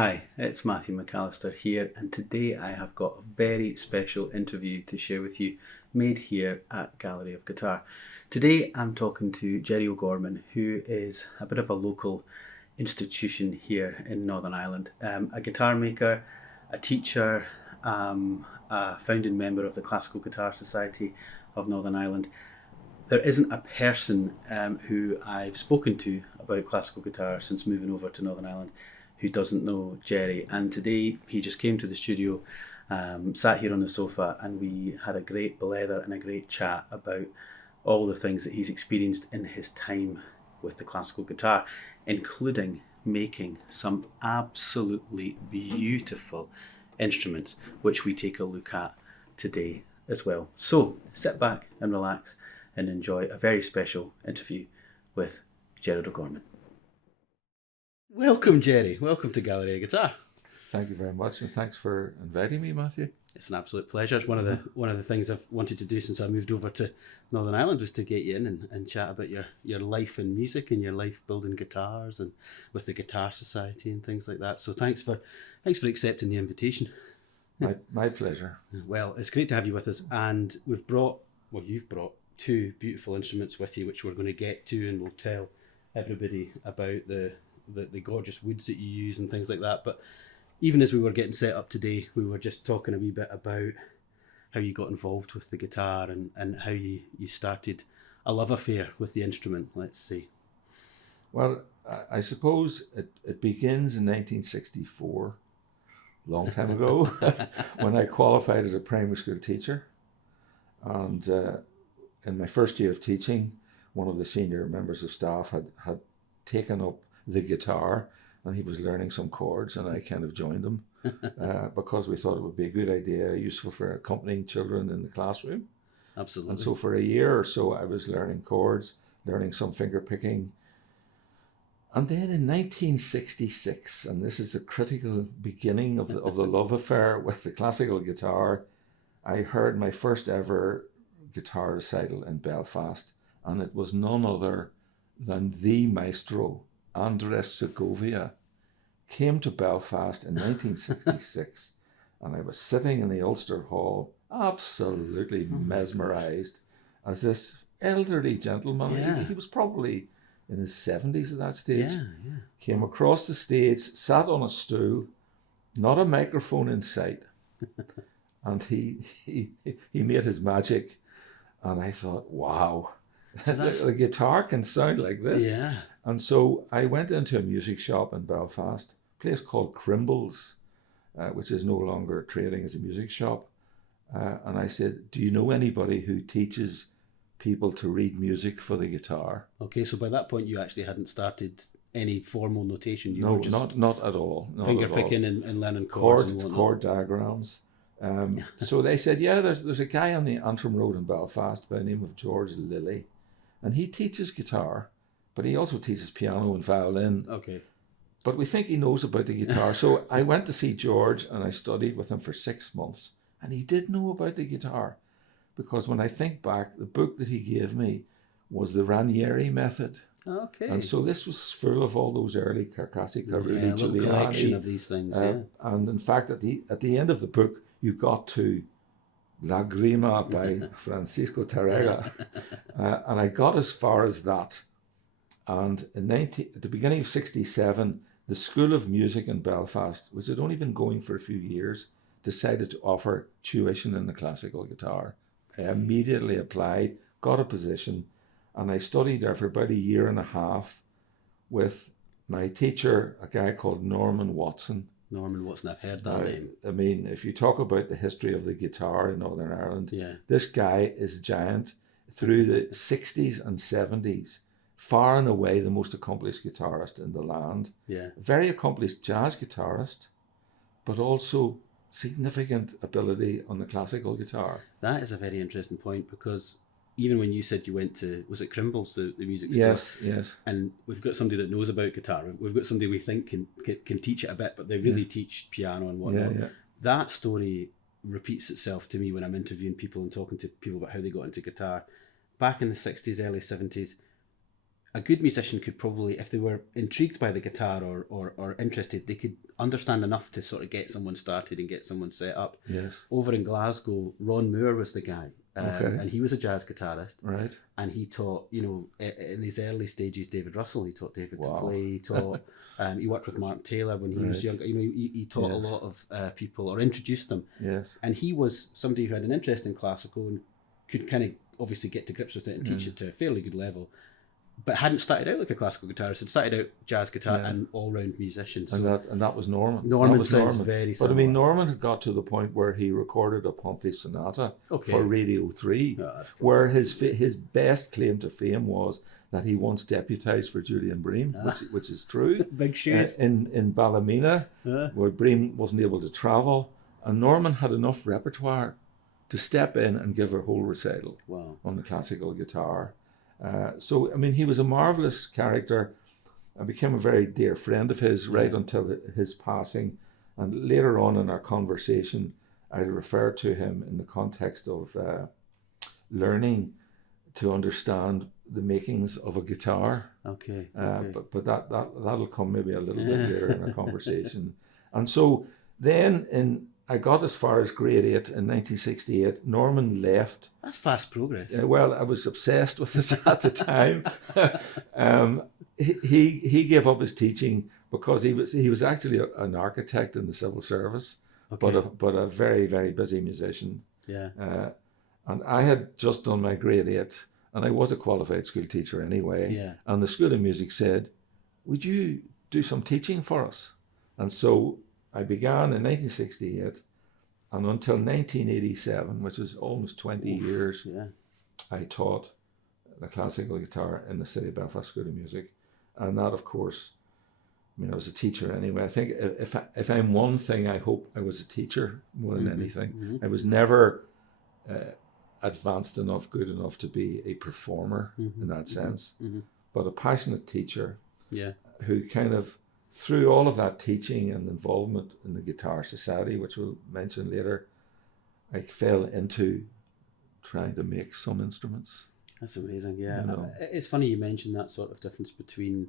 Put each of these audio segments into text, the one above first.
Hi, it's Matthew McAllister here, and today I have got a very special interview to share with you, made here at Gallery of Guitar. Today I'm talking to Gerry O'Gorman, who is a bit of a local institution here in Northern Ireland. A guitar maker, a teacher, a founding member of the Classical Guitar Society of Northern Ireland. There isn't a person who I've spoken to about classical guitar since moving over to Northern Ireland who doesn't know Gerry. And today he just came to the studio, sat here on the sofa, and we had a great blether and a great chat about all the things that he's experienced in his time with the classical guitar, including making some absolutely beautiful instruments, which we take a look at today as well. So sit back and relax and enjoy a very special interview with Gerard O'Gorman. Welcome, Gerry. Welcome to Gallery of Guitar. Thank you very much, and thanks for inviting me, Matthew. It's an absolute pleasure. It's one of the things I've wanted to do since I moved over to Northern Ireland, was to get you in and chat about your life in music and your life building guitars and with the Guitar Society and things like that. So thanks for accepting the invitation. My pleasure. Well, it's great to have you with us, and you've brought two beautiful instruments with you, which we're going to get to, and we'll tell everybody about the gorgeous woods that you use and things like that. But even as we were getting set up today, we were just talking a wee bit about how you got involved with the guitar and how you started a love affair with the instrument, let's say. Well, I suppose it begins in 1964, a long time ago, when I qualified as a primary school teacher. And in my first year of teaching, one of the senior members of staff had taken up the guitar, and he was learning some chords, and I kind of joined him because we thought it would be a good idea, useful for accompanying children in the classroom. Absolutely. And so for a year or so I was learning chords, learning some finger picking. And then in 1966, and this is the critical beginning of the love affair with the classical guitar, I heard my first ever guitar recital in Belfast, and it was none other than the maestro Andres Segovia came to Belfast in 1966, and I was sitting in the Ulster Hall, absolutely mesmerised, as this elderly gentleman, he was probably in his 70s at that stage, came across the stage, sat on a stool, not a microphone in sight, and he made his magic, and I thought, wow, so the guitar can sound like this. Yeah. And so I went into a music shop in Belfast, a place called Crimble's, which is no longer trading as a music shop. And I said, do you know anybody who teaches people to read music for the guitar? Okay, so by that point you actually hadn't started any formal notation. You no, were just not at all. Finger picking and learning chords and whatnot. Chord diagrams. So they said, there's a guy on the Antrim Road in Belfast by the name of George Lilly, and he teaches guitar, but he also teaches piano and violin. Okay. But we think he knows about the guitar. So I went to see George, and I studied with him for 6 months. And he did know about the guitar, because when I think back, the book that he gave me was the Ranieri method. Okay. And so this was full of all those early Carcassica, a little collection of these things. And in fact, at the end of the book, you got to Lagrima by Francisco Tárrega. And I got as far as that. And at the beginning of 1967, the School of Music in Belfast, which had only been going for a few years, decided to offer tuition in the classical guitar. I immediately applied, got a position, and I studied there for about a year and a half with my teacher, a guy called Norman Watson. Norman Watson, I've heard that name. I mean, if you talk about the history of the guitar in Northern Ireland, this guy is giant. Through the 60s and 70s, far and away the most accomplished guitarist in the land. Yeah. Very accomplished jazz guitarist, but also significant ability on the classical guitar. That is a very interesting point, because even when you said you went to, was it Crimble's, the music store? Yes. And we've got somebody that knows about guitar. We've got somebody we think can teach it a bit, but they really teach piano and whatnot. Yeah. That story repeats itself to me when I'm interviewing people and talking to people about how they got into guitar. Back in the 60s, early 70s, a good musician could probably, if they were intrigued by the guitar or interested, they could understand enough to sort of get someone started and get someone set up. Yes. Over in Glasgow, Ron Moore was the guy. Okay. And he was a jazz guitarist. Right. And he taught, in his early stages, David Russell. He taught David to Wow. play. He taught, he worked with Marcin Dylla when he was Right. younger. He taught Yes. a lot of people, or introduced them. Yes. And he was somebody who had an interest in classical and could kind of obviously get to grips with it and teach it to a fairly good level, but hadn't started out like a classical guitarist. Had started out jazz guitar and all-round musician. So And that was Norman. Norman That was sounds Norman. very But similar. I mean, Norman had got to the point where he recorded a Ponte Sonata for Radio 3, that's cool. where his best claim to fame was that he once deputised for Julian Bream, which is true. Big shoes. In Ballymena, where Bream wasn't able to travel, and Norman had enough repertoire to step in and give a whole recital on the classical guitar. So, I mean, he was a marvellous character. I became a very dear friend of his right until his passing. And later on in our conversation, I referred to him in the context of learning to understand the makings of a guitar. Okay. But that'll come maybe a little bit later in our conversation. And so then I got as far as grade 8 in 1968. Norman left. That's fast progress. Well, I was obsessed with this at the time. He gave up his teaching because he was actually an architect in the civil service, but a very, very busy musician. Yeah. And I had just done my grade 8, and I was a qualified school teacher anyway. Yeah. And the School of Music said, "Would you do some teaching for us?" And so I began in 1968, and until 1987, which was almost 20 years, I taught the classical guitar in the City of Belfast School of Music. And that, of course, I mean, I was a teacher anyway. I think if I'm one thing, I hope I was a teacher more than anything. Mm-hmm. I was never advanced enough, good enough to be a performer in that sense, but a passionate teacher who kind of, through all of that teaching and involvement in the Guitar Society, which we'll mention later, I fell into trying to make some instruments. That's amazing, yeah. It's funny you mentioned that sort of difference between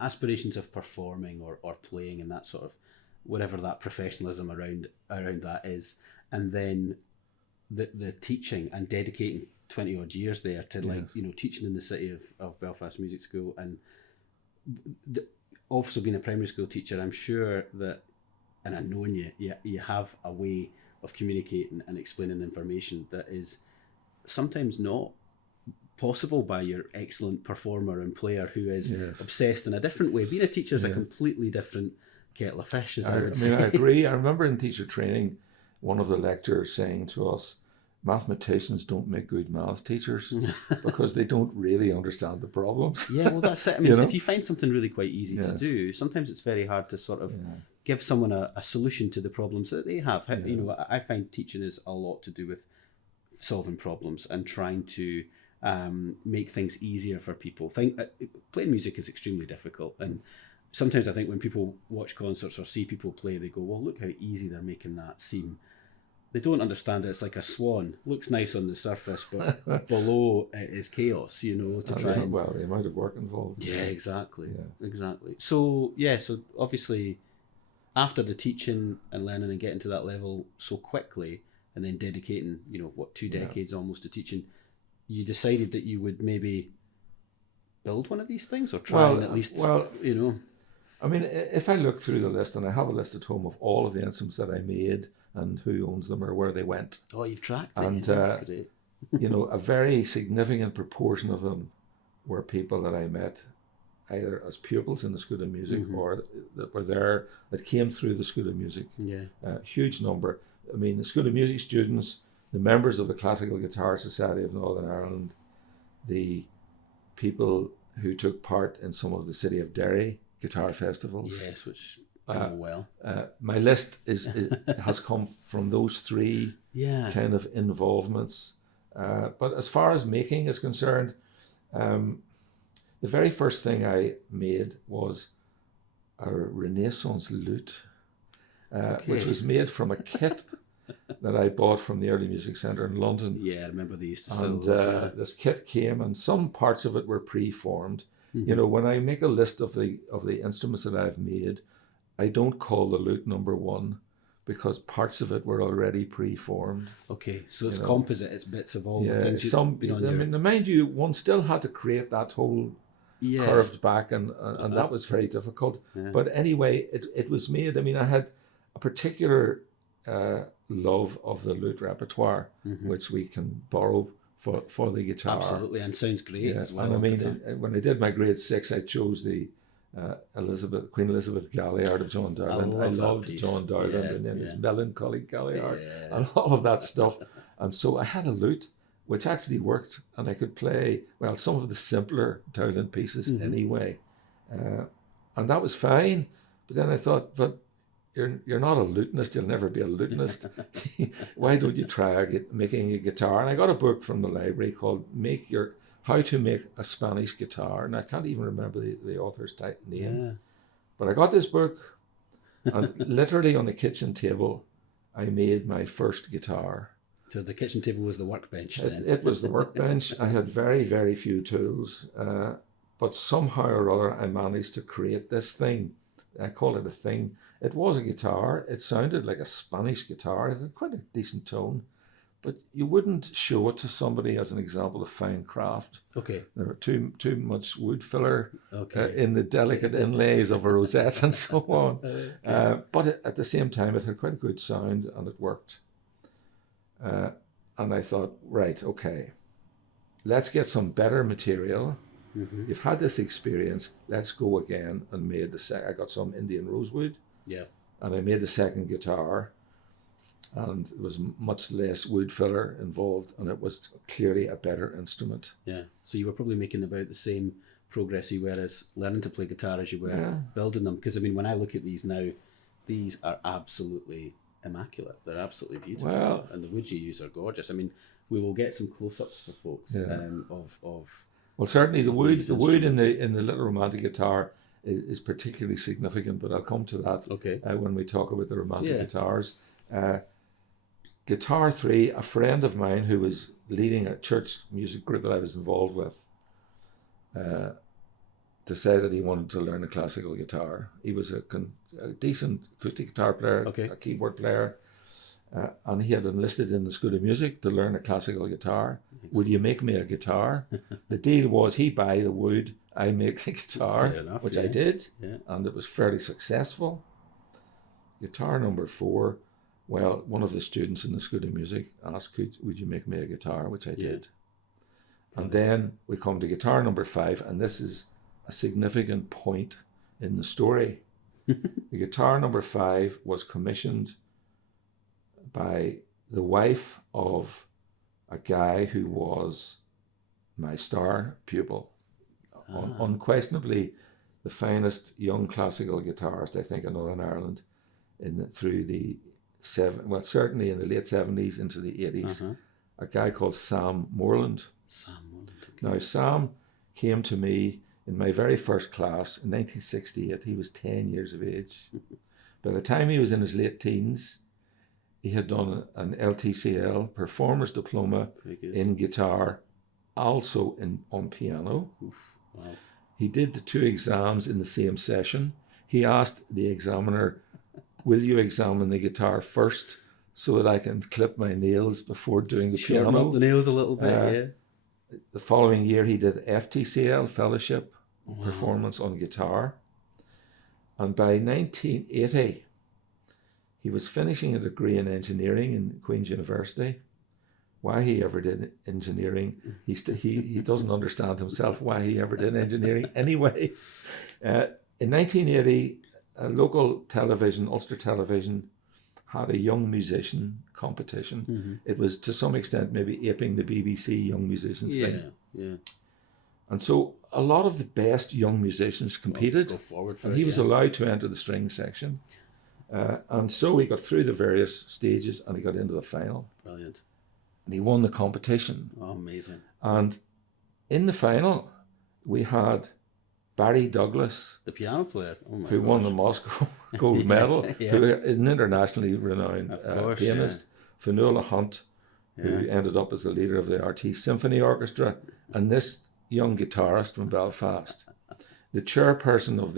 aspirations of performing or playing and that sort of, whatever that professionalism around that is, and then the teaching and dedicating 20 odd years there to teaching in the City of Belfast Music School, and also being a primary school teacher. I'm sure that, and I know you have a way of communicating and explaining information that is sometimes not possible by your excellent performer and player who is obsessed in a different way. Being a teacher is a completely different kettle of fish, as I would say. I agree. I remember in teacher training, one of the lecturers saying to us, mathematicians don't make good maths teachers because they don't really understand the problems. Yeah, well, that's it. I mean, if you find something really quite easy to do, sometimes it's very hard to sort of give someone a solution to the problems that they have. I find teaching is a lot to do with solving problems and trying to make things easier for people. Playing music is extremely difficult, and sometimes I think when people watch concerts or see people play, they go, well, look how easy they're making that seem. They don't understand that it's like a swan. Looks nice on the surface, but below it is chaos, well, the amount of work involved. Yeah, exactly. So obviously after the teaching and learning and getting to that level so quickly, and then dedicating, 2 decades almost to teaching, you decided that you would maybe build one of these things or try and at least, I mean, if I look through the list, and I have a list at home of all of the instruments that I made and who owns them or where they went. Oh, you've tracked it. And, that's great. A very significant proportion of them were people that I met either as pupils in the School of Music or that were there, that came through the School of Music. Yeah. Huge number. I mean, the School of Music students, the members of the Classical Guitar Society of Northern Ireland, the people who took part in some of the City of Derry guitar festivals. Yes, which I know well. My list has come from those three kind of involvements. But as far as making is concerned, the very first thing I made was a Renaissance lute, which was made from a kit that I bought from the Early Music Centre in London. Yeah, I remember they used to sell And those. this kit came, and some parts of it were pre-formed. Mhm. You know, when I make a list of the instruments that I've made, I don't call the lute number 1 because parts of it were already pre-formed. Okay, so it's You know. composite. It's bits of all the Yeah, things some. you've been on I your... mean, now, mind you, one still had to create that whole Yeah. curved back, and that was very difficult. Yeah. But anyway, it was made. I mean, I had a particular love of the lute repertoire, which we can borrow for the guitar. Absolutely, and sounds great Yeah, as well. and I all the mean, time. when I did my grade 6, I chose the Queen Elizabeth Galliard of John Dowland. I love that loved piece. John Dowland, Yeah, and then his yeah. melancholy Galliard, Yeah. and all of that stuff. And so I had a lute, which actually worked, and I could play, well, some of the simpler Dowland pieces anyway. And that was fine. But then I thought, but you're not a lutenist, you'll never be a lutenist. Why don't you try making a guitar? And I got a book from the library called How to Make a Spanish Guitar. And I can't even remember the author's name. Yeah. But I got this book, and literally on the kitchen table, I made my first guitar. So the kitchen table was the workbench then. It was the workbench. I had very, very few tools. But somehow or other, I managed to create this thing. I call it a thing. It was a guitar. It sounded like a Spanish guitar. It had quite a decent tone. But you wouldn't show it to somebody as an example of fine craft. Okay. There were too much wood filler Okay. in the delicate inlays of a rosette and so on. But at the same time, it had quite a good sound, and it worked. And I thought, right, okay, let's get some better material. You've had this experience. Let's go again, and made I got some Indian rosewood. Yeah. And I made the second guitar, and there was much less wood filler involved, and it was clearly a better instrument. Yeah. So you were probably making about the same progress you were as learning to play guitar as you were building them. Because I mean, when I look at these now, these are absolutely immaculate. They're absolutely beautiful, Well, and the woods you use are gorgeous. I mean, we will get some close-ups for folks of. Well, certainly the wood these in instruments. the Little Romantic guitar is particularly significant, but I'll come to that Okay. when we talk about the romantic guitars. Guitar 3, a friend of mine who was leading a church music group that I was involved with, decided he wanted to learn a classical guitar. He was a decent acoustic guitar player, a keyboard player, and he had enlisted in the School of Music to learn a classical guitar. Would you make me a guitar? The deal was he buy the wood, I make the guitar, Fair enough, which yeah. I did, Yeah. and it was fairly successful. Guitar number 4, well, one of the students in the School of Music asked, would you make me a guitar, which I did. And then we come to guitar number 5, and this is a significant point in the story. The guitar number 5 was commissioned by the wife of a guy who was my star pupil. Unquestionably the finest young classical guitarist, I think, in Northern Ireland certainly in the late 70s into the 80s. A guy called Sam Moreland. Sam Moreland. Okay. Now, Sam came to me in my very first class in 1968. He was 10 years of age. By the time he was in his late teens, he had done an LTCL Performer's Diploma in guitar, also on piano. Oof. Wow. He did the 2 exams in the same session. He asked the examiner, will you examine the guitar first so that I can clip my nails before doing the Shorten piano? up the nails a little bit, The following year, he did FTCL Fellowship Performance on guitar. And by 1980, he was finishing a degree in engineering in Queen's University. Why he ever did engineering, he doesn't understand himself why he ever did engineering anyway. In 1980, a local television, Ulster Television, had a young musician competition. It was to some extent maybe aping the BBC young musicians thing. Yeah. And so a lot of the best young musicians competed. Go forward for and he was allowed to enter the string section. And so he got through the various stages and he got into the final. Brilliant. And he won the competition. Oh, amazing. And in the final, we had Barry Douglas, The piano player. Oh my who won the Moscow gold medal, Yeah. who is an internationally renowned pianist. Fionnuala Hunt, who ended up as the leader of the RT Symphony Orchestra, and this young guitarist from Belfast. The chairperson of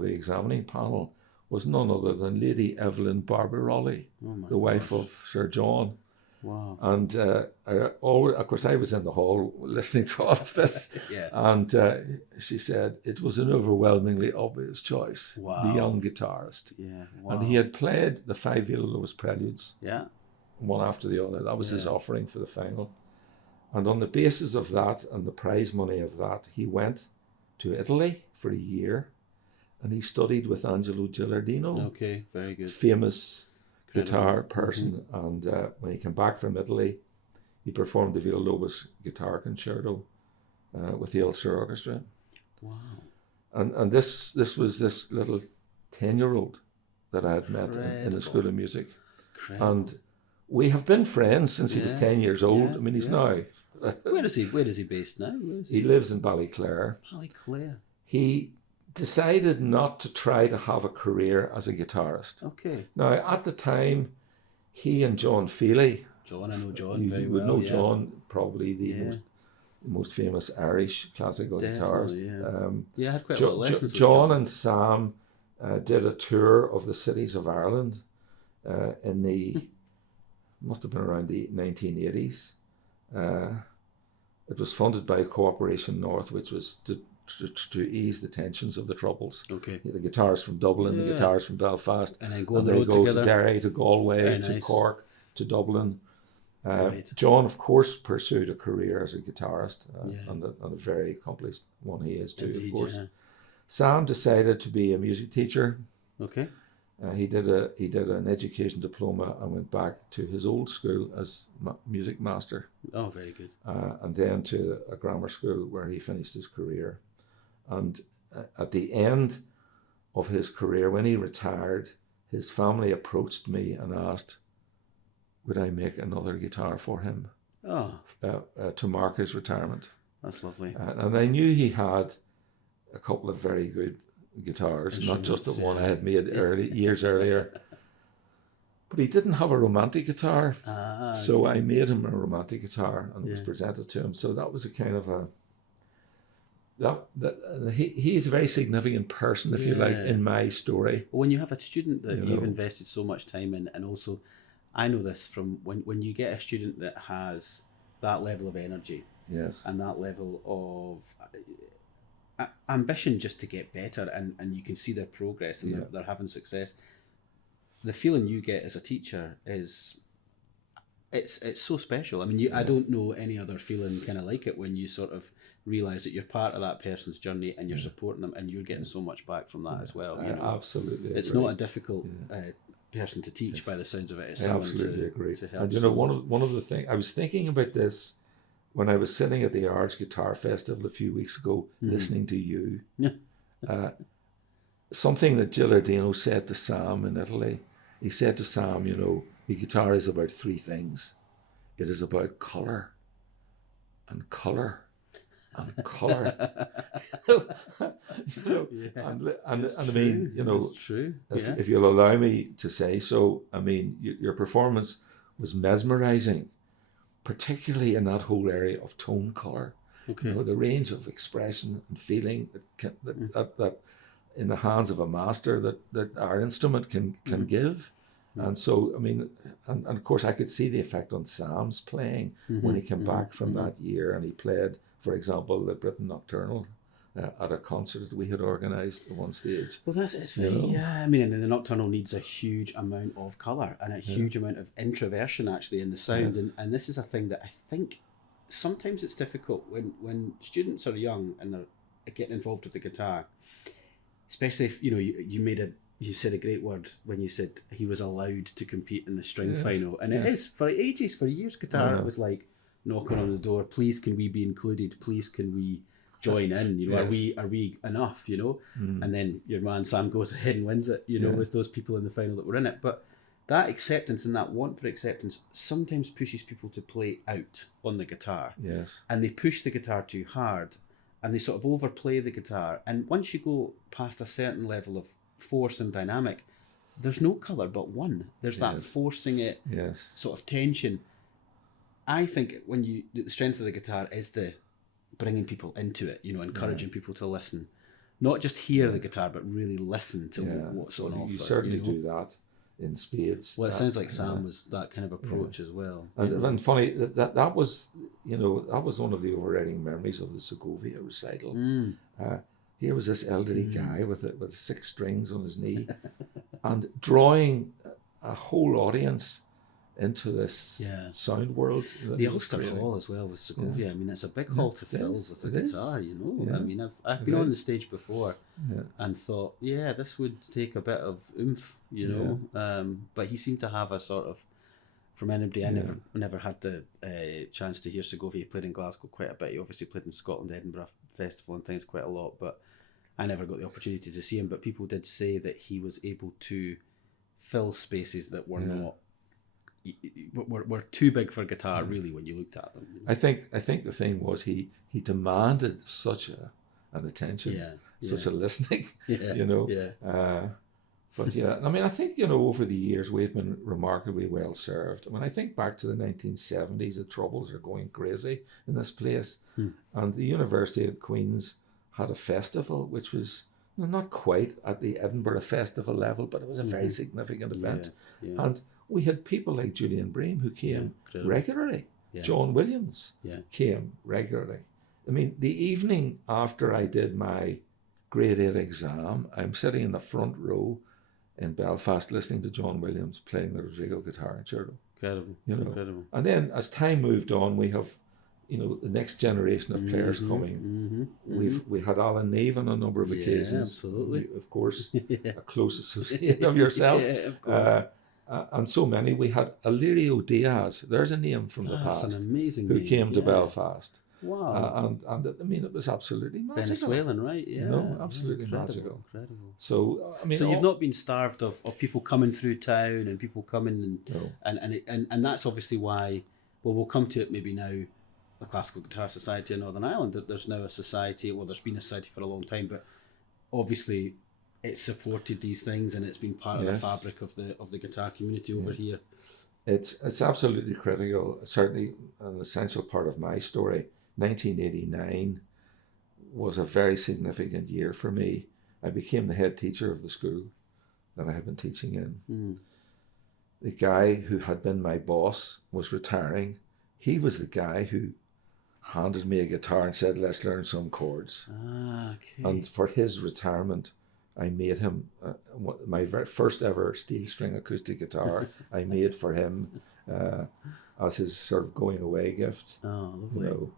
the examining panel was none other than Lady Evelyn Barbarolli, the wife of Sir John. Wow. And of course, I was in the hall listening to all of this. And she said it was an overwhelmingly obvious choice. Wow. The young guitarist. Yeah. Wow. And he had played the 5 Viloteau preludes. Yeah. One after the other. That was his offering for the final. And on the basis of that and the prize money of that, he went to Italy for a year and he studied with Angelo Gilardino. Okay, very good. Famous guitar person. And when he came back from Italy, he performed the Villalobos guitar concerto with the Ulster Orchestra. Wow. And this was this little 10-year-old that I had met in the School of Music. Incredible. And we have been friends since he was 10 years old. I mean, he's now... Where is he based now? He lives in Ballyclare. Ballyclare. He decided not to try to have a career as a guitarist. Okay. Now, at the time, he and John Feely... John, I know John very you well. would know John, probably the most famous Irish classical guitarist. I had quite a lot of lessons with John and Sam did a tour of the cities of Ireland in the... must have been around the 1980s. It was funded by Cooperation North, which was to ease the tensions of the Troubles. Okay. The guitarists from Dublin, the guitarists from Belfast, and then go on the road together. To Gerry, to Galway, to Cork, to Dublin. John, of course, pursued a career as a guitarist, and a very accomplished one he is too, of course. Yeah. Sam decided to be a music teacher. Okay. He did an education diploma and went back to his old school as music master. Oh, very good. And then to a grammar school where he finished his career. And at the end of his career, when he retired, his family approached me and asked, would I make another guitar for him to mark his retirement? That's lovely. And I knew he had a couple of very good guitars, not just the one I had made years earlier. But he didn't have a romantic guitar, so I made him a romantic guitar and it was presented to him. So that was a kind of he's a very significant person, if you like, in my story. When you have a student that you've invested so much time in, and also I know this from when you get a student that has that level of energy, and that level of ambition just to get better, and you can see their progress and they're having success. The feeling you get as a teacher is it's so special. I mean, I don't know any other feeling kind of like it when you sort of realize that you're part of that person's journey and you're supporting them and you're getting so much back from that as well. You know? Absolutely, it's not a difficult person to teach by the sounds of it. It's someone absolutely agree. To help. And you know, one of the things I was thinking about this when I was sitting at the Arts Guitar Festival a few weeks ago, listening to you. Something that Gilardino said to Sam in Italy. He said to Sam, you know, the guitar is about three things. It is about colour and colour and colour. And I mean, you know, true. If you'll allow me to say so, I mean, your performance was mesmerising, particularly in that whole area of tone colour. You know, the range of expression and feeling that in the hands of a master that our instrument can give. And so, I mean, and of course I could see the effect on Sam's playing when he came back from that year and he played, for example, the Britain Nocturnal at a concert that we had organised at one stage. Well, it's very, I mean, and the Nocturnal needs a huge amount of colour and a huge amount of introversion actually in the sound. And this is a thing that I think sometimes it's difficult when students are young and they're getting involved with the guitar, especially if, you know, you said a great word when you said he was allowed to compete in the string final. And it is, for ages, for years, guitar, it was like knocking on the door, please can we be included? Please can we join in? You know, are we enough, you know? And then your man Sam goes ahead and wins it, you know, with those people in the final that were in it. But that acceptance and that want for acceptance sometimes pushes people to play out on the guitar. Yes. And they push the guitar too hard and they sort of overplay the guitar. And once you go past a certain level of force and dynamic, there's no colour but one. There's that forcing it, sort of tension. I think the strength of the guitar is the bringing people into it, encouraging people to listen. Not just hear the guitar, but really listen to what's on offer. You certainly do that in spades. Well, it sounds like Sam was that kind of approach as well. And funny, that was one of the overriding memories of the Segovia recital. Here was this elderly guy with 6 strings on his knee and drawing a whole audience into this sound world. The Ulster Hall as well with Segovia. I mean, it's a big hall to fill with a guitar, I mean, I've been on the stage before and thought, this would take a bit of oomph, but he seemed to have a sort of, from anybody, I never had the chance to hear Segovia. He played in Glasgow quite a bit. He obviously played in Scotland, Edinburgh Festival and things quite a lot, but I never got the opportunity to see him. But people did say that he was able to fill spaces that were not were too big for guitar, really, when you looked at them. I think the thing was he demanded such an attention, such a listening, but I mean, I think, over the years we've been remarkably well served. I mean, I think back to the 1970s, the Troubles are going crazy in this place, and the University of Queen's had a festival which was not quite at the Edinburgh Festival level, but it was a very significant event, and we had people like Julian Bream who came regularly. John Williams came regularly. I mean, the evening after I did my grade 8 exam, I'm sitting in the front row in Belfast listening to John Williams playing the Regal guitar concerto. Incredible. And then as time moved on, we have, the next generation of players coming. We had Alan Neve on a number of occasions. Absolutely. Of course, a close associate of yourself. Of course. And so many. We had Illyrio Diaz. There's a name from the past. That's an amazing who name. Came to Belfast. Wow. And I mean, it was absolutely magical. Venezuelan, right? Yeah. Absolutely magical. Incredible. So I mean, you've not been starved of people coming through town and people coming and that's obviously why. Well, we'll come to it maybe now. The Classical Guitar Society in Northern Ireland. There's now a society. Well, there's been a society for a long time, but obviously it's supported these things and it's been part of the fabric of the guitar community over here. It's absolutely critical. Certainly an essential part of my story. 1989 was a very significant year for me. I became the head teacher of the school that I had been teaching in. The guy who had been my boss was retiring. He was the guy who handed me a guitar and said, "Let's learn some chords." And for his retirement, I made him my very first ever steel string acoustic guitar. I made for him as his sort of going away gift. Oh, lovely.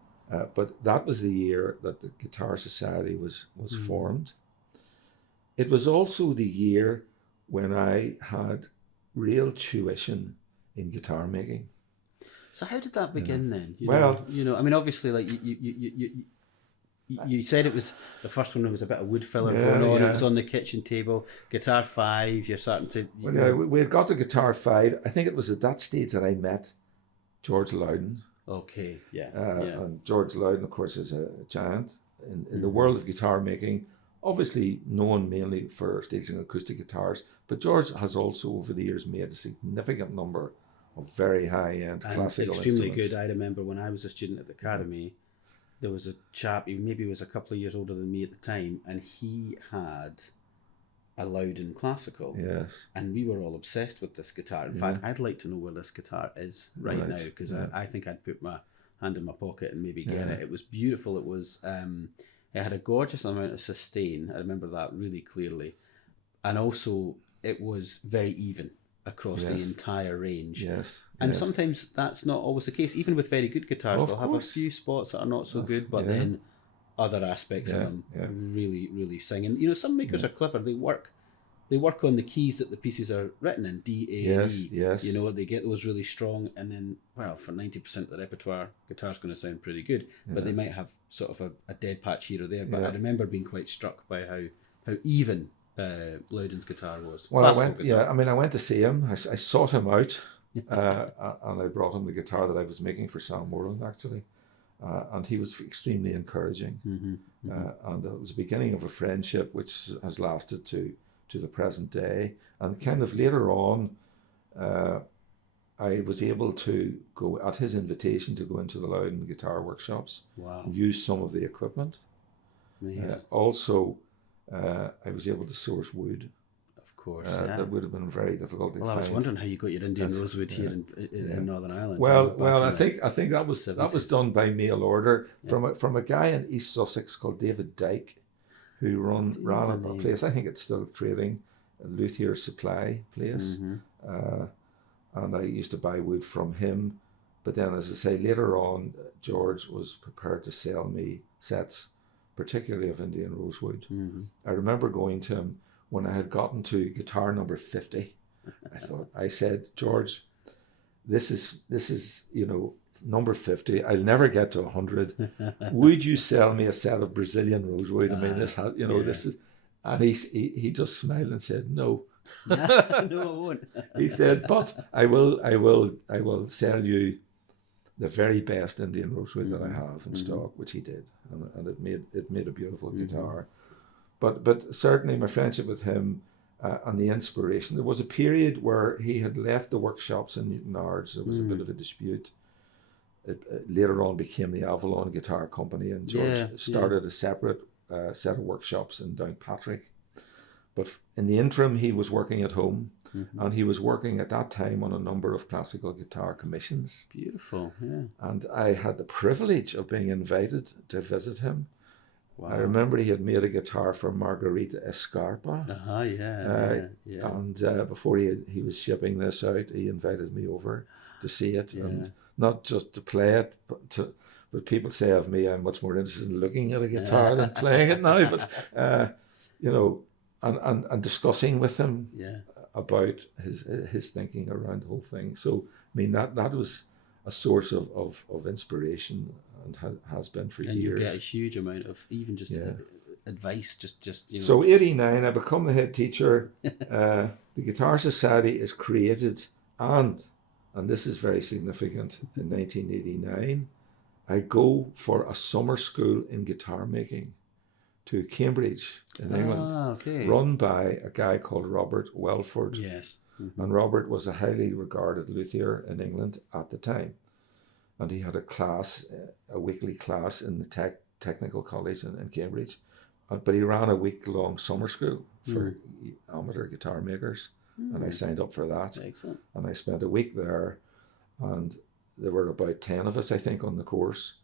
But that was the year that the Guitar Society was formed. It was also the year when I had real tuition in guitar making. So how did that begin then? I mean, obviously, like you said, it was the first one. There was a bit of wood filler going on. It was on the kitchen table. Guitar 5. You're starting to. We had got to Guitar 5. I think it was at that stage that I met George Loudon. Okay. And George Loudon, of course, is a giant in the world of guitar making. Obviously known mainly for steel string acoustic guitars, but George has also over the years made a significant number of very high-end classical extremely instruments. good. I remember when I was a student at the academy, there was a chap, he maybe was a couple of years older than me at the time, and he had a Loudon classical. Yes. And we were all obsessed with this guitar. In fact, I'd like to know where this guitar is right now, because I think I'd put my hand in my pocket and maybe get it. It was beautiful. It was, it had a gorgeous amount of sustain. I remember that really clearly. And also, it was very even across the entire range. And sometimes that's not always the case. Even with very good guitars, they'll have a few spots that are not so good, but then other aspects of them really, really sing. And some makers are clever. They work on the keys that the pieces are written in, D, A, and E. They get those really strong, and then, well, for 90% of the repertoire, guitar's going to sound pretty good, but they might have sort of a dead patch here or there. But I remember being quite struck by how even Loudon's guitar was. Well, I went to see him. I sought him out, and I brought him the guitar that I was making for Sam Moreland, actually, and he was extremely encouraging. And it was the beginning of a friendship which has lasted to to the present day. And kind of later on, I was able to go, at his invitation, to go into the Loudon guitar workshops. Wow. And use some of the equipment. Also, I was able to source wood. Of course, yeah. That would have been very difficult to find. I was wondering how you got your Indian rosewood here in Northern Ireland. Well, I think that was done by mail order from a guy in East Sussex called David Dyke, who ran a place. I think it's still trading, a Lutherie supply place. And I used to buy wood from him. But then, as I say, later on, George was prepared to sell me sets, particularly of Indian rosewood. I remember going to him when I had gotten to guitar number 50. I said, George, this is number 50. I'll never get to 100. Would you sell me a set of Brazilian rosewood? I mean, this is, and he just smiled and said, no. No, I won't. He said, but I will sell you the very best Indian rosewood that I have in stock, which he did, and it made a beautiful guitar. But certainly my friendship with him and the inspiration. There was a period where he had left the workshops in Newton Ards. There was a bit of a dispute. It later on became the Avalon Guitar Company, and George started a separate set of workshops in Downpatrick. But in the interim, he was working at home, and he was working at that time on a number of classical guitar commissions. Beautiful, yeah. And I had the privilege of being invited to visit him. Wow. I remember he had made a guitar for Margarita Escarpa. And before he was shipping this out, he invited me over to see it, and not just to play it, but people say of me, I'm much more interested in looking at a guitar than playing it now. But and discussing with him about his thinking around the whole thing. So I mean that was a source of inspiration, and has been for years. And you get a huge amount of even just advice, just So 89, I become the head teacher. The Guitar Society is created, and this is very significant. In 1989, I go for a summer school in guitar making to Cambridge in England, run by a guy called Robert Welford. Yes. And Robert was a highly regarded luthier in England at the time. And he had a weekly class in the technical college in Cambridge. But he ran a week-long summer school for amateur guitar makers. And I signed up for that. Excellent. And I spent a week there. And there were about 10 of us, I think, on the course.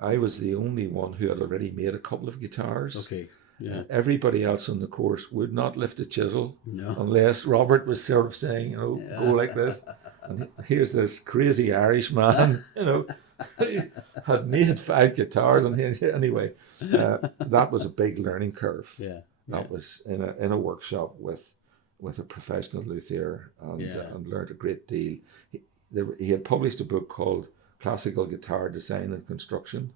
I was the only one who had already made a couple of guitars. Okay. Yeah. Everybody else on the course would not lift a chisel unless Robert was sort of saying, go like this. And here's this crazy Irish man, had made 5 guitars. And anyway, that was a big learning curve. Yeah. That was in a workshop with a professional luthier, and learned a great deal. He had published a book called Classical Guitar Design and Construction,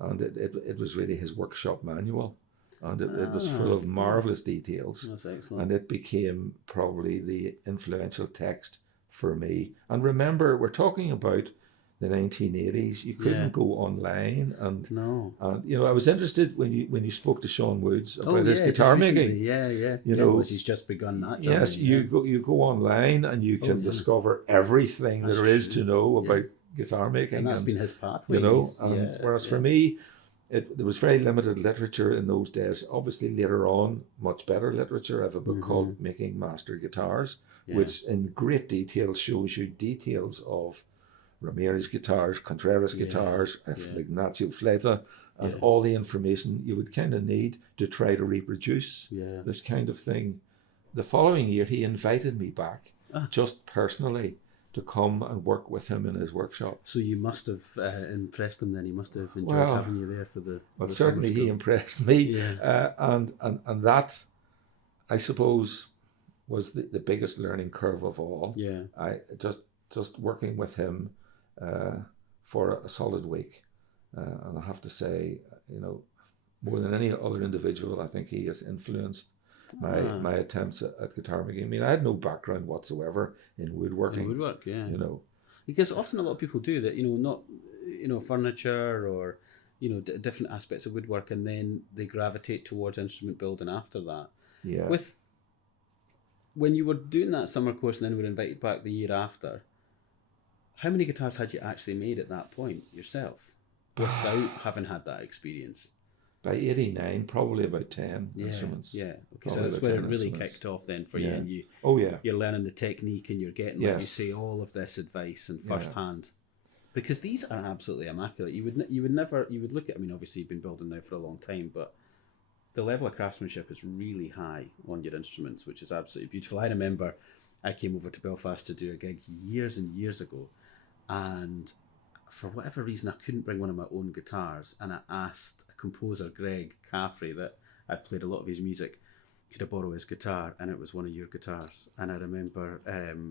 and it was really his workshop manual. And it was full of marvelous details. That's excellent. And it became probably the influential text for me. And remember, we're talking about the 1980s. You couldn't go online, and I was interested when you spoke to Sean Woods about his guitar making. Because he's just begun that journey. Yes, you go online and you can discover everything there is to know about guitar making. And that's been his pathway. Whereas for me, there was very limited literature in those days. Obviously, later on, much better literature. I have a book called Making Master Guitars, which in great detail shows you details of Ramirez guitars, Contreras guitars, Ignacio Fleta, and all the information you would kind of need to try to reproduce this kind of thing. The following year, he invited me back, just personally, to come and work with him in his workshop. So you must have impressed him then. He must have enjoyed having you there for the. Well, certainly he impressed me, and that, I suppose, was the biggest learning curve of all. Yeah, I just working with him for a solid week, and I have to say, more than any other individual, I think he has influenced my attempts at guitar making. I mean, I had no background whatsoever in woodworking. Woodwork, because often a lot of people do that. Not furniture or different aspects of woodwork, and then they gravitate towards instrument building after that. Yeah. When you were doing that summer course and then were invited back the year after, how many guitars had you actually made at that point yourself without having had that experience? By 89, probably about 10 instruments. Yeah. Okay, Probably so that's about where it 10 really instruments. kicked off then for you, and you're learning the technique, and you're getting, like you say, all of this advice and first hand. Because these are absolutely immaculate. You would look at, I mean, obviously you've been building now for a long time, but the level of craftsmanship is really high on your instruments, which is absolutely beautiful. I remember I came over to Belfast to do a gig years and years ago, and for whatever reason I couldn't bring one of my own guitars, and I asked a composer, Greg Caffrey, that I played a lot of his music, could I borrow his guitar, and it was one of your guitars, and I remember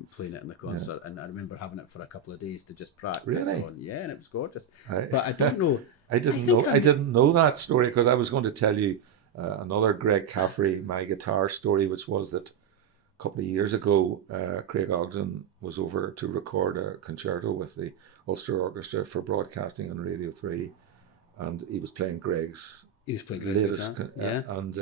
playing it in the concert, and I remember having it for a couple of days to just practice on. Yeah, and it was gorgeous. But I don't know. I didn't know that story, because I was going to tell you another Greg Caffrey, my guitar story, which was that a couple of years ago, Craig Ogden was over to record a concerto with the Ulster Orchestra for broadcasting on Radio 3, and he was playing Greg's latest guitar. And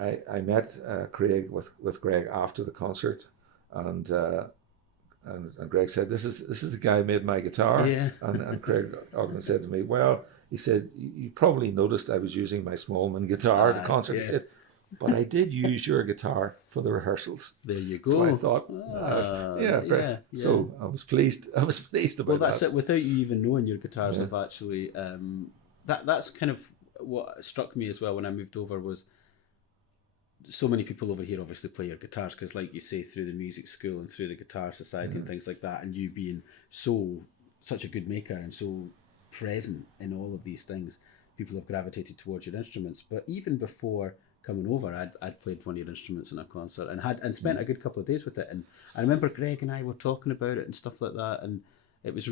I met Craig with Greg after the concert, and Greg said, "This is the guy who made my guitar." Yeah. And Craig Ogden said to me, "Well," he said, "you probably noticed I was using my Smallman guitar at the concert." Yeah. He said, "But I did use your guitar for the rehearsals." There you go. So I thought, So I was pleased. I was pleased about that. Well, that's it. Without you even knowing, your guitars have actually. That's kind of what struck me as well when I moved over, was so many people over here obviously play your guitars because, like you say, through the music school and through the Guitar Society and things like that, and you being such a good maker and so present in all of these things, people have gravitated towards your instruments. But even before coming over, I'd played one of your instruments in a concert and spent a good couple of days with it. And I remember Greg and I were talking about it and stuff like that, and it was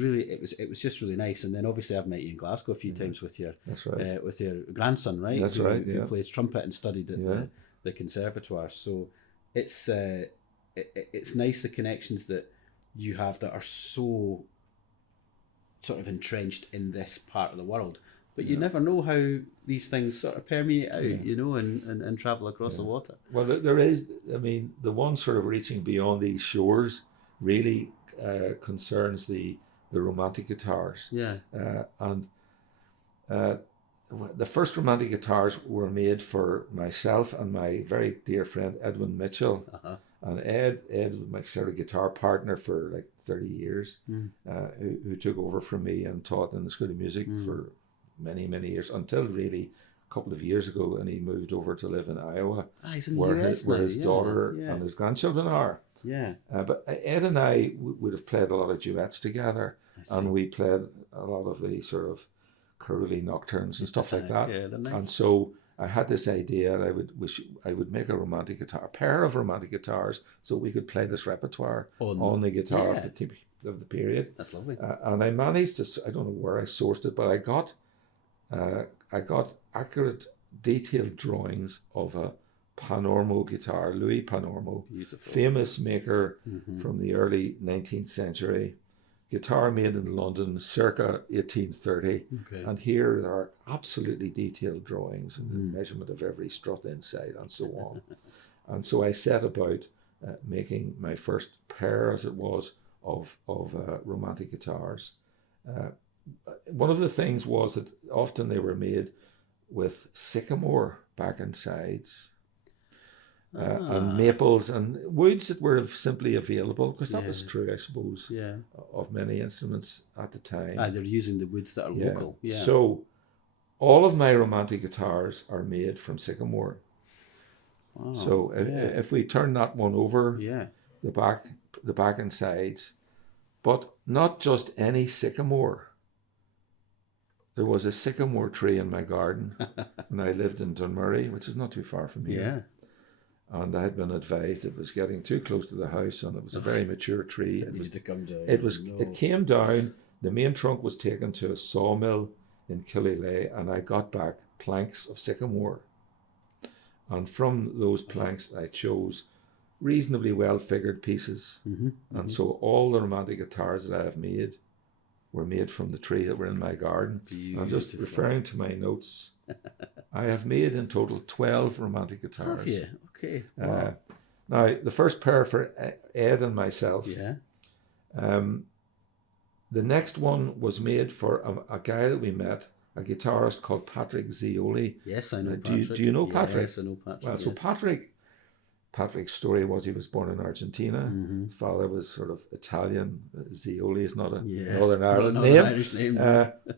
just really nice. And then obviously I've met you in Glasgow a few times with your with your grandson, right? That's right. Who plays trumpet and studied at the conservatoire. So it's nice, the connections that you have that are so sort of entrenched in this part of the world. But you never know how these things sort of permeate out, and travel across the water. Well, there is, I mean, the one sort of reaching beyond these shores really concerns the romantic guitars. Yeah. The first romantic guitars were made for myself and my very dear friend Edwin Mitchell. And Ed was my sort of guitar partner for like 30 years, who took over from me and taught in the School of Music for many, many years, until really a couple of years ago, and he moved over to live in Iowa, he's in where the US where now. his daughter and his grandchildren are. Yeah. But Ed and I would have played a lot of duets together, and we played a lot of the sort of Curly nocturnes and stuff like that. Yeah, they're nice. And so I had this idea that I would make a romantic guitar, a pair of romantic guitars, so we could play this repertoire on the guitar of the period. That's lovely. And I managed to, I don't know where I sourced it, but I got accurate, detailed drawings of a Panormo guitar, Louis Panormo, Beautiful. famous maker from the early 19th century. Guitar made in London circa 1830. Okay. And here there are absolutely detailed drawings and the measurement of every strut inside and so on. And so I set about making my first pair, as it was, of romantic guitars. One of the things was that often they were made with sycamore back and sides. And maples and woods that were simply available, because that was true, I suppose, of many instruments at the time. They're using the woods that are local. Yeah. So all of my romantic guitars are made from sycamore. Oh, so if we turn that one over, the back and sides, but not just any sycamore. There was a sycamore tree in my garden when I lived in Dunmurry, which is not too far from here. Yeah. And I had been advised it was getting too close to the house, and it was a very mature tree. It needed to come down. It came down. The main trunk was taken to a sawmill in Killilay, and I got back planks of sycamore. And from those planks, I chose reasonably well figured pieces. And so all the romantic guitars that I have made were made from the tree that were in my garden. Beautiful. I'm just referring to my notes I have made in total 12 romantic guitars. Have you? Okay. Wow. Now, the first pair for Ed and myself. Yeah. The next one was made for a guy that we met, a guitarist called Patrick Zioli. Yes, I know Do Patrick. you know Patrick? Yes, I know Patrick. Well, so Patrick's story was he was born in Argentina. His father was sort of Italian. Zioli is not a Northern Ireland name. Irish name.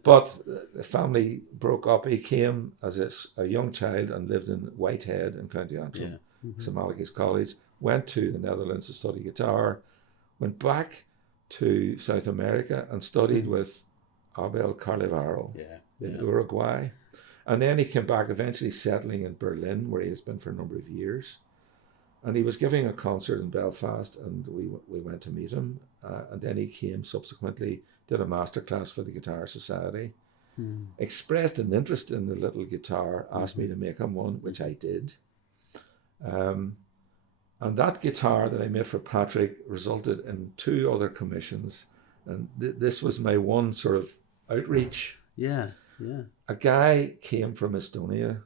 But the family broke up. He came as a young child and lived in Whitehead in County Antrim, St Malachy's College. Went to the Netherlands to study guitar. Went back to South America and studied with Abel Carlevaro in Uruguay. And then he came back, eventually settling in Berlin, where he has been for a number of years. And he was giving a concert in Belfast, and we went to meet him. And then he came subsequently, did a masterclass for the Guitar Society, expressed an interest in the little guitar, asked me to make him one, which I did. And that guitar that I made for Patrick resulted in 2 other commissions. And this was my one sort of outreach. Yeah. A guy came from Estonia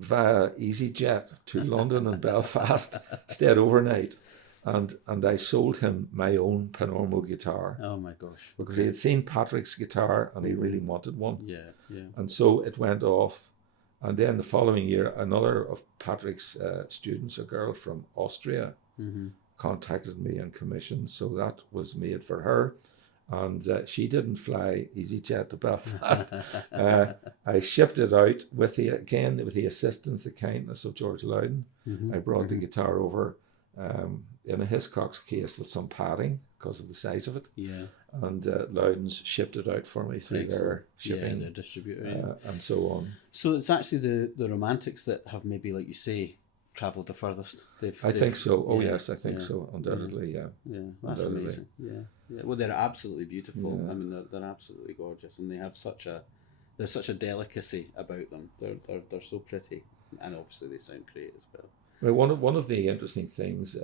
via EasyJet to London and Belfast, stayed overnight, and I sold him my own Panormo guitar. Oh my gosh. Because he had seen Patrick's guitar and he really wanted one. Yeah. And so it went off. And then the following year, another of Patrick's students, a girl from Austria, contacted me and commissioned. So that was made for her. And she didn't fly EasyJet to Belfast. I shipped it out with the assistance, the kindness of George Loudon. I brought the guitar over in a Hiscox case with some padding because of the size of it. Yeah. And Loudon's shipped it out for me through their shipping, their distributor, and so on. So it's actually the Romantics that have maybe, like you say, travelled the furthest. I think so. Oh yes, I think so. Undoubtedly, yeah. That's amazing. Yeah. Well, they're absolutely beautiful. Yeah. I mean, they're absolutely gorgeous, and they have there's such a delicacy about them. They're so pretty, and obviously they sound great as well. Well, one of the interesting things,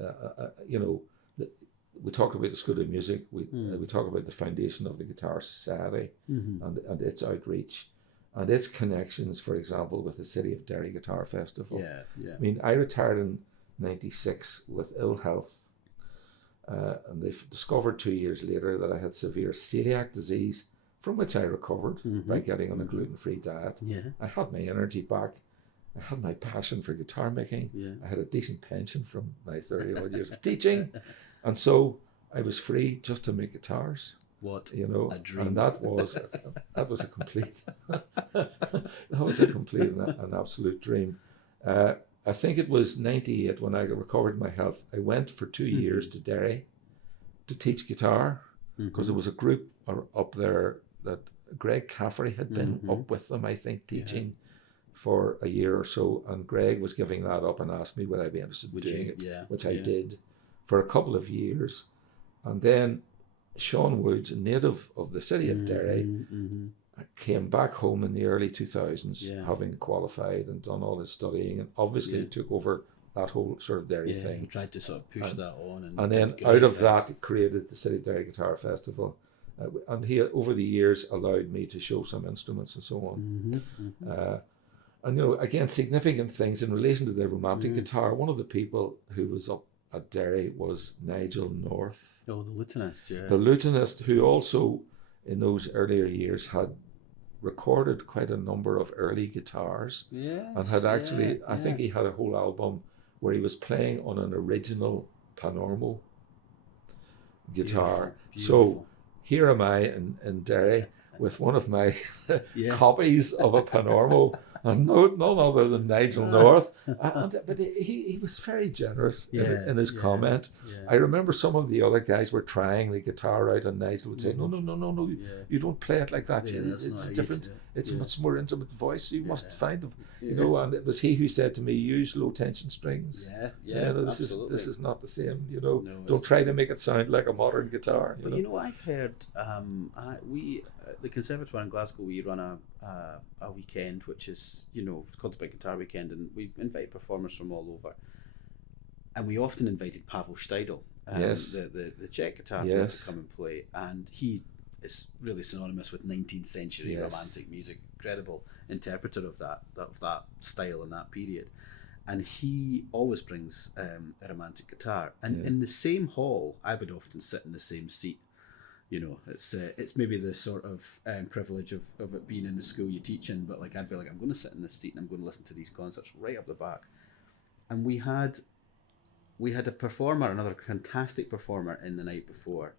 we talked about the School of Music. We talk about the foundation of the Guitar Society and its outreach and its connections, for example, with the City of Derry Guitar Festival. Yeah. I mean, I retired in '96 with ill health, and they discovered 2 years later that I had severe celiac disease, from which I recovered by getting on a gluten-free diet. Yeah. I had my energy back. I had my passion for guitar making. Yeah. I had a decent pension from my 30-odd years of teaching. And so I was free just to make guitars. What a dream! And that was a complete and absolute dream. I think it was '98 when I recovered my health. I went for 2 years to Derry to teach guitar because there was a group up there that Greg Caffrey had been up with them, I think, teaching for a year or so. And Greg was giving that up and asked me would I be interested in doing it, which I did for a couple of years. And then Sean Woods, a native of the city of Derry, came back home in the early 2000s, having qualified and done all his studying, and obviously took over that whole sort of Derry thing. Tried to sort of push that on. And then out of that, created the City of Derry Guitar Festival. And he, over the years, allowed me to show some instruments and so on. And, again, significant things in relation to the romantic guitar. One of the people who was up at Derry was Nigel North. Oh, the lutenist, The lutenist, who also, in those earlier years, had recorded quite a number of early guitars. And had actually, I think he had a whole album where he was playing on an original Panormo guitar. Beautiful. So here am I in Derry with one of my copies of a Panormo, and none other than Nigel North. But he was very generous in his comment. I remember some of the other guys were trying the guitar out, and Nigel would say, no, you don't play it like that. It's different. It's a much more intimate voice. You must find them. And it was he who said to me, use low tension strings. This is not the same. Don't try to make it sound like a modern guitar. But I've heard the Conservatoire in Glasgow, we run a weekend which is it's called the Big Guitar Weekend, and we invite performers from all over. And we often invited Pavel Steidl, the Czech guitar player, to come and play, and he is really synonymous with 19th century romantic music. interpreter of that style and that period. And he always brings a romantic guitar. And in the same hall, I would often sit in the same seat. It's maybe the sort of privilege of it being in the school you teach in, but like I'd be like, I'm going to sit in this seat and I'm going to listen to these concerts right up the back. And we had a performer, another fantastic performer in the night before,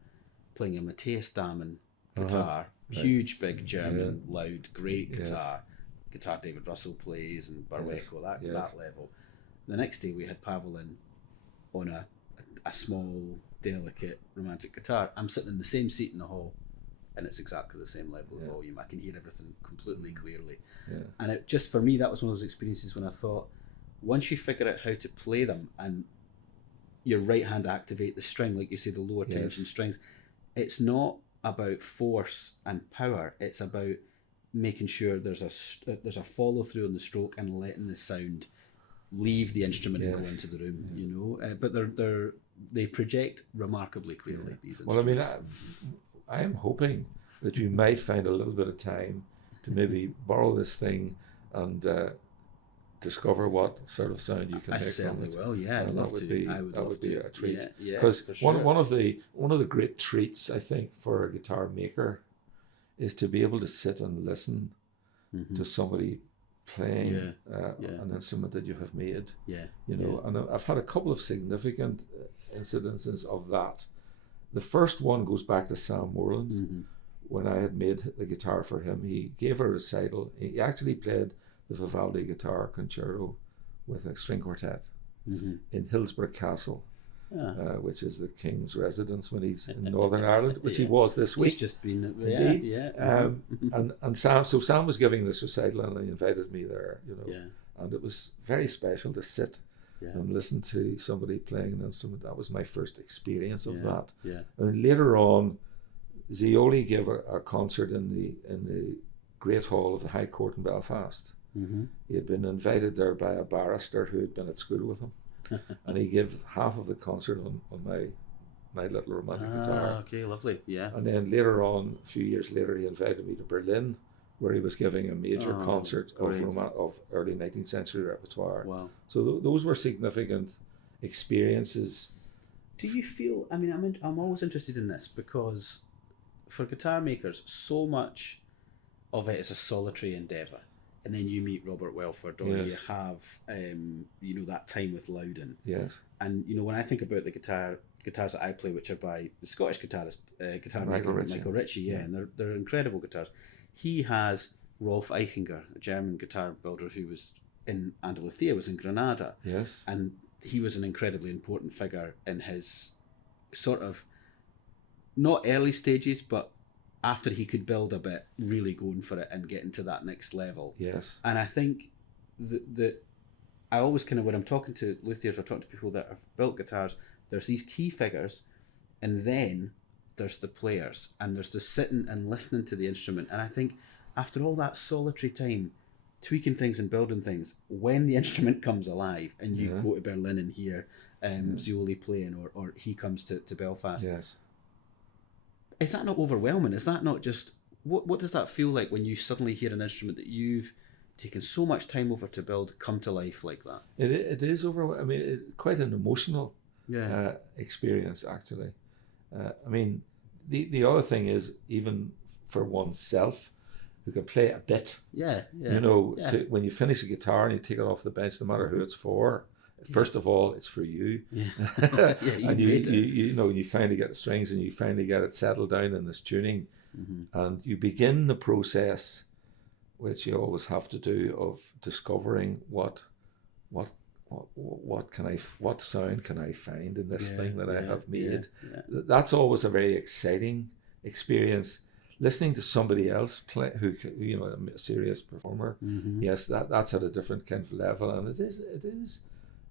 playing a Matthias Dahmen guitar, huge, big German, loud, great guitar. Guitar David Russell plays and Barweko, that level. The next day we had Pavel in on a small, delicate, romantic guitar. I'm sitting in the same seat in the hall, and it's exactly the same level of volume. I can hear everything completely clearly. And it just, for me, that was one of those experiences when I thought, once you figure out how to play them and your right hand activate the string, like you say, the lower tension strings, it's not about force and power. It's about making sure there's a follow through on the stroke and letting the sound leave the instrument and go into the room. But they project remarkably clearly, these instruments. Well, I mean, I am hoping that you might find a little bit of time to maybe borrow this thing and discover what sort of sound you can make. I certainly will. Yeah, I'd love to. That would be a treat. Yeah, because sure. one of the great treats, I think, for a guitar maker is to be able to sit and listen to somebody playing an instrument that you have made. And I've had a couple of significant incidences of that. The first one goes back to Sam Moreland. When I had made the guitar for him, he gave a recital. He actually played the Vivaldi guitar concerto with a string quartet in Hillsborough Castle, which is the king's residence when he's in Northern Ireland, which he was this week. He's just been and Sam was giving this recital, and he invited me there. And it was very special to sit and listen to somebody playing an instrument. That was my first experience of that. And later on, Zioli gave a concert in the Great Hall of the High Court in Belfast. He had been invited there by a barrister who had been at school with him, and he gave half of the concert on my little romantic guitar. Okay, lovely. And then later on, a few years later, he invited me to Berlin, where he was giving a major concert of early 19th century repertoire. Wow. So those were significant experiences. Do you feel? I mean, I'm always interested in this because for guitar makers, so much of it is a solitary endeavour. And then you meet Robert Welford, or you have, that time with Loudon. And when I think about the guitars that I play, which are by the Scottish guitarist, Michael Ritchie, and they're incredible guitars. He has Rolf Eichinger, a German guitar builder who was in Andalusia, was in Granada. And he was an incredibly important figure in his sort of not early stages, but after he could build a bit, really going for it and getting to that next level. And I think that I always kind of, when I'm talking to luthiers or talking to people that have built guitars, there's these key figures, and then there's the players, and there's the sitting and listening to the instrument. And I think after all that solitary time, tweaking things and building things, when the instrument comes alive and you go to Berlin and hear Zioli playing, or he comes to Belfast, is that not overwhelming? Is that not just, what does that feel like when you suddenly hear an instrument that you've taken so much time over to build come to life like that? It is overwhelming. I mean, quite an emotional experience, actually. I mean, the other thing is, even for oneself, who can play a bit, when you finish a guitar and you take it off the bench, no matter who it's for, first of all, it's for you. And you finally get the strings and you finally get it settled down in this tuning, and you begin the process, which you always have to do, of discovering what sound can I find in this thing that I have made. That's always a very exciting experience. Listening to somebody else play, who a serious performer, that's at a different kind of level, and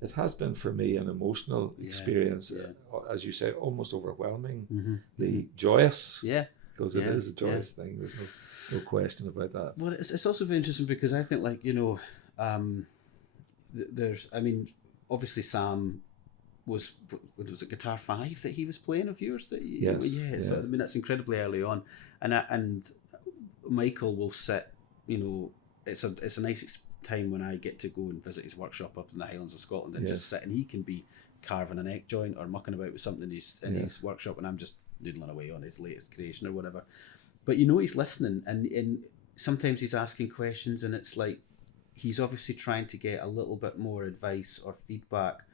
it has been for me an emotional experience, as you say, almost overwhelmingly joyous. Because it is a joyous thing. There's no question about that. Well, it's also very interesting because I think, there's, obviously Sam was it Guitar 5 that he was playing of yours? So that's incredibly early on, and Michael will sit, in it's a nice time when I get to go and visit his workshop up in the Highlands of Scotland and just sit, and he can be carving an neck joint or mucking about with something in his workshop, and I'm just noodling away on his latest creation or whatever. But he's listening, and sometimes he's asking questions, and it's like he's obviously trying to get a little bit more advice or feedback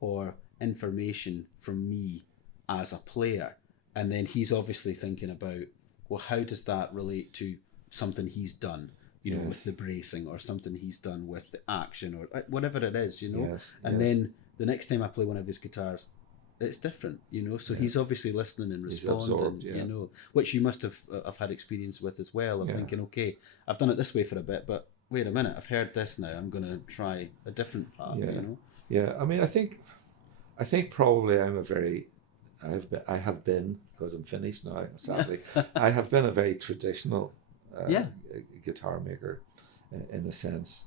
or information from me as a player. And then he's obviously thinking about, well, how does that relate to something he's done, with the bracing, or something he's done with the action, or whatever it is, and then the next time I play one of his guitars, it's different, so he's obviously listening and responding, which you must have had experience with as well, of thinking, okay, I've done it this way for a bit, but wait a minute, I've heard this now, I'm going to try a different path, Yeah, I mean, I think probably I have been, because I'm finished now, sadly, I have been a very traditional guitar maker in a sense.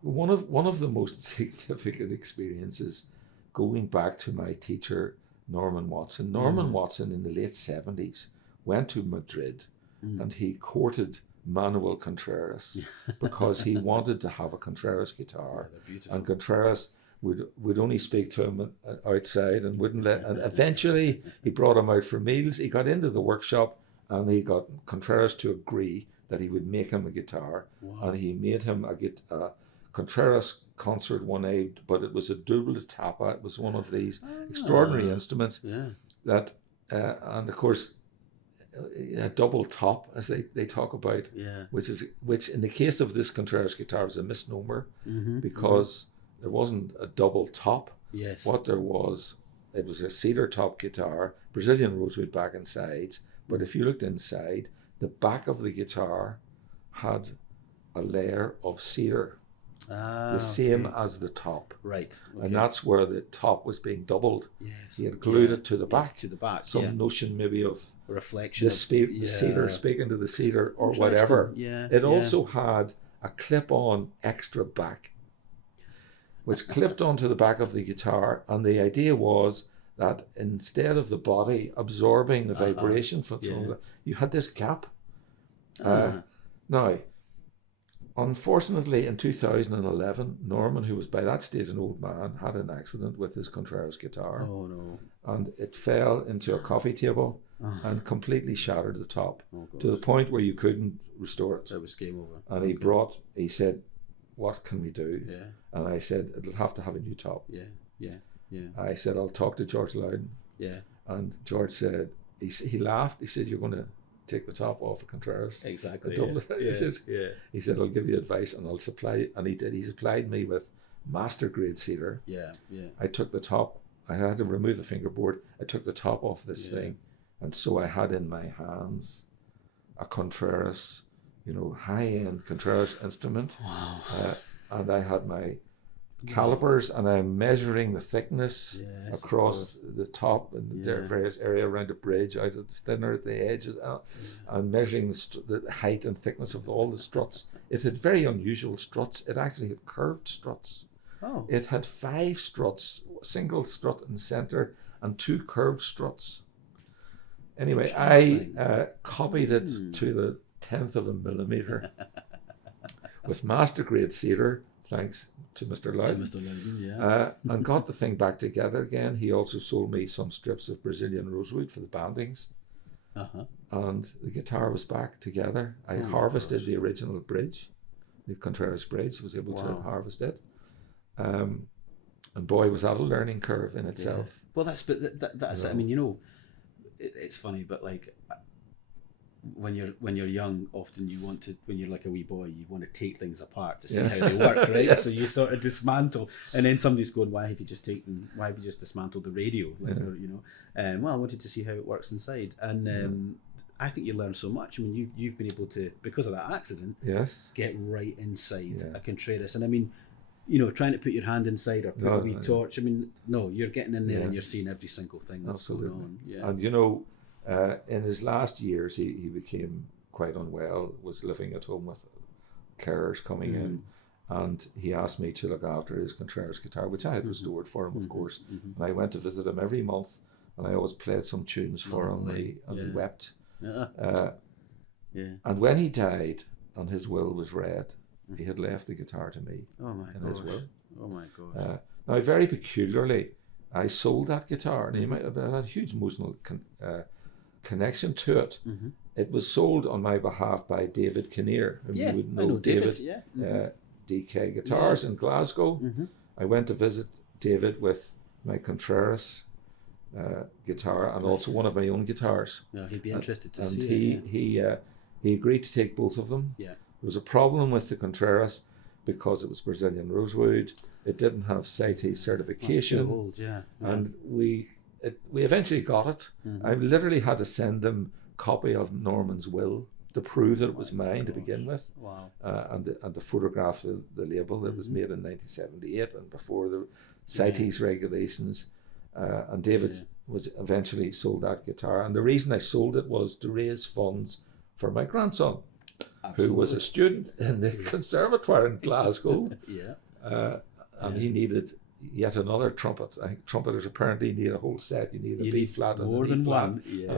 One of the most significant experiences, going back to my teacher, Norman Watson. Norman Watson in the late 70s went to Madrid and he courted Manuel Contreras because he wanted to have a Contreras guitar, and Contreras would only speak to him outside and wouldn't let. And eventually, he brought him out for meals. He got into the workshop and he got Contreras to agree that he would make him a guitar, and he made him a Contreras Concert 1A, but it was a double tapa. It was one of these extraordinary instruments that, and of course, a double top, as they talk about, which in the case of this Contreras guitar was a misnomer, because there wasn't a double top. Yes. What there was, it was a cedar top guitar, Brazilian rosewood back and sides, but if you looked inside, the back of the guitar had a layer of cedar, the same as the top. Right. Okay. And that's where the top was being doubled. Yes. He had glued it to the back. To the back. Some notion maybe of a reflection. The cedar speaking to the cedar or whatever. Yeah. It also had a clip-on extra back, which clipped onto the back of the guitar, and the idea was that instead of the body absorbing the vibration from you had this gap. Now, unfortunately, in 2011, Norman, who was by that stage an old man, had an accident with his Contreras guitar. Oh no! And it fell into a coffee table and completely shattered the top to the point where you couldn't restore it. It was game over. And he said, "What can we do?" Yeah. And I said, "It'll have to have a new top." Yeah. I said, "I'll talk to George Loudon." Yeah. And George said, he laughed. He said, "You're going to take the top off of Contreras." Exactly. He said, "I'll give you advice and I'll supply," and he did. He supplied me with master grade cedar. Yeah. I took the top. I had to remove the fingerboard. I took the top off this thing, and so I had in my hands a Contreras, high-end Contreras instrument. Wow. And I had my calipers, and I'm measuring the thickness across the top and the various area around the bridge, out at the thinner at the edges, and measuring the height and thickness of all the struts. It had very unusual struts. It actually had curved struts. Oh. It had 5 struts, a single strut in the center and 2 curved struts. Anyway, I copied it to the 10th of a millimeter with master grade cedar, thanks to Mr. Loudon. And got the thing back together again. He also sold me some strips of Brazilian rosewood for the bandings. And the guitar was back together. I harvested the original bridge, the Contreras bridge, was able to harvest it. And boy, was that a learning curve in itself. Well, that's it. I mean, it's funny, but like when you're young, often you want to, when you're like a wee boy, you want to take things apart to see how they work, right? Yes. So you sort of dismantle, and then somebody's going, why have you just dismantled the radio? Well, I wanted to see how it works inside, and I think you learn so much. I mean, you've been able to, because of that accident, get right inside a Contreras, and I mean, trying to put your hand inside or put a wee torch. I mean, no, you're getting in there and you're seeing every single thing that's going on. Yeah. And in his last years, he became quite unwell, was living at home with carers coming in, and he asked me to look after his Contreras guitar, which I had restored for him, of course. And I went to visit him every month, and I always played some tunes for him, and he wept. And when he died, and his will was read. He had left the guitar to me. Oh my in gosh. his will. Oh my gosh. Now, very peculiarly, I sold that guitar, and he might have had a huge emotional connection to it. Mm-hmm. It was sold on my behalf by David Kinnear, whom you would know. I know David. DK Guitars in Glasgow. Mm-hmm. I went to visit David with my Contreras guitar and also one of my own guitars. Yeah, he'd be interested to and see it. He agreed to take both of them. Yeah. There was a problem with the Contreras because it was Brazilian rosewood. It didn't have CITES certification. Must be old, yeah. And we eventually got it. Mm-hmm. I literally had to send them a copy of Norman's will to prove that it was mine to begin with. Wow. And to photograph the label that was made in 1978 and before the CITES regulations. And David was eventually sold that guitar. And the reason I sold it was to raise funds for my grandson, who was a student in the conservatoire in Glasgow. And he needed yet another trumpet. I think trumpeters apparently need a whole set. You need a B flat and more an E than flat. one. Yeah.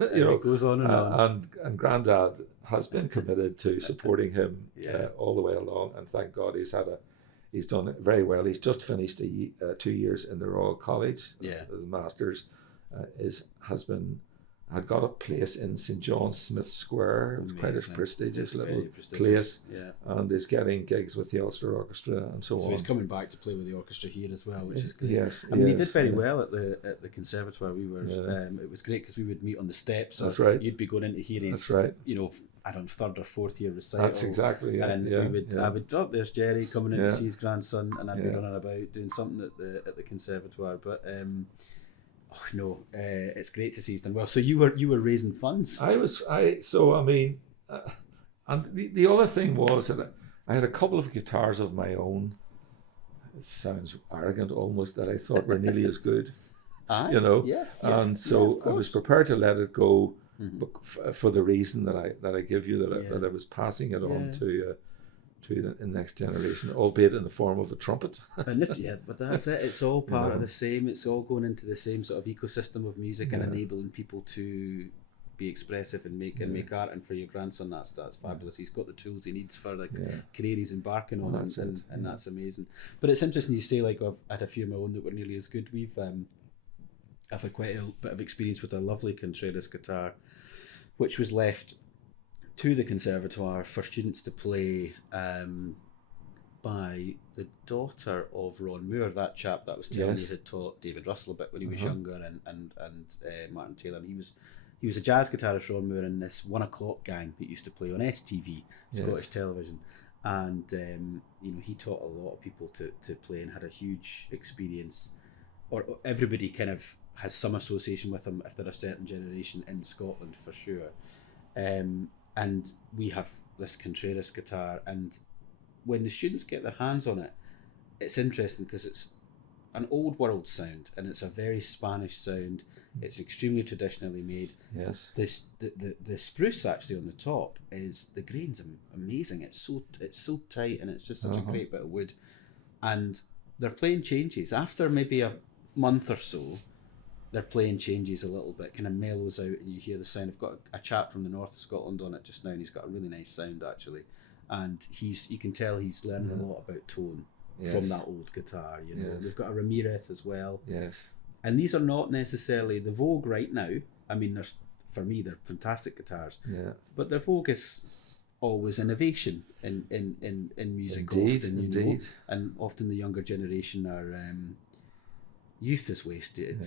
It goes on and on. And Grandad has been committed to supporting him all the way along. And thank God he's done it very well. He's just finished 2 years in the Royal College. The Masters. Had got a place in St. John Smith Square. It was quite a prestigious little place, and is getting gigs with the Ulster Orchestra and so on. So he's coming back to play with the orchestra here as well, which is great. Yes, I mean, he did very well at the conservatoire. We were, it was great because we would meet on the steps. That's right. You'd be going in to hear his, I don't know, third or fourth year recital. That's exactly it. And I would, there's Gerry coming in to see his grandson, and I'd be running about doing something at the conservatoire. But it's great to see he's done well. So you were raising funds. And the other thing was that I had a couple of guitars of my own. It sounds arrogant almost, that I thought were nearly as good. And so I was prepared to let it go for the reason that I give you, that I was passing it on to the next generation, albeit in the form of a trumpet. But that's it. It's all part of the same. It's all going into the same sort of ecosystem of music and enabling people to be expressive and make art. And for your grandson, that's fabulous. He's got the tools he needs for the career he's embarking on, and that's amazing. But it's interesting you say, like, I've had a few of my own that were nearly as good. I've had quite a bit of experience with a lovely Contreras guitar, which was left to the conservatoire for students to play by the daughter of Ron Moore, that chap that I was telling you had taught David Russell a bit when he was younger, and Martin Taylor. And he was a jazz guitarist, Ron Moore, in this 1 o'clock gang that used to play on STV, Scottish television. And he taught a lot of people to play and had a huge experience, or everybody kind of has some association with him if they're a certain generation in Scotland for sure. And we have this Contreras guitar, and when the students get their hands on it, it's interesting because it's an old world sound, and it's a very Spanish sound. It's extremely traditionally made. Yes. The spruce actually on the top is, the grain's amazing. It's so tight, and it's just such a great bit of wood. And they're playing changes after maybe a month or so. They're playing changes a little bit, kind of mellows out, and you hear the sound. I've got a chap from the north of Scotland on it just now, and he's got a really nice sound actually. And you can tell he's learning a lot about tone from that old guitar. We've got a Ramirez as well. Yes. And these are not necessarily the vogue right now. I mean, for me, they're fantastic guitars. Yeah. But their vogue is always innovation in music. Indeed. And often the younger generation are. Youth is wasted.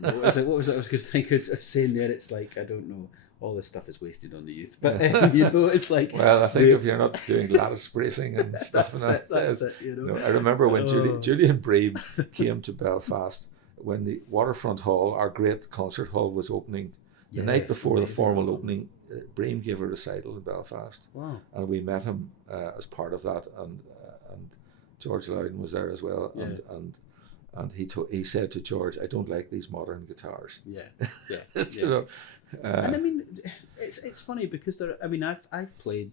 What was it I was going to think of saying there? It's like, I don't know, all this stuff is wasted on the youth. But it's like, well, I think if you're not doing lattice bracing and stuff, that's it. I remember when Julian Bream came to Belfast when the Waterfront Hall, our great concert hall, was opening. The night before the formal opening, Bream gave a recital in Belfast. Wow! And we met him as part of that, and George Loudon was there as well, and he said to George, "I don't like these modern guitars." And I mean, it's funny because I've played.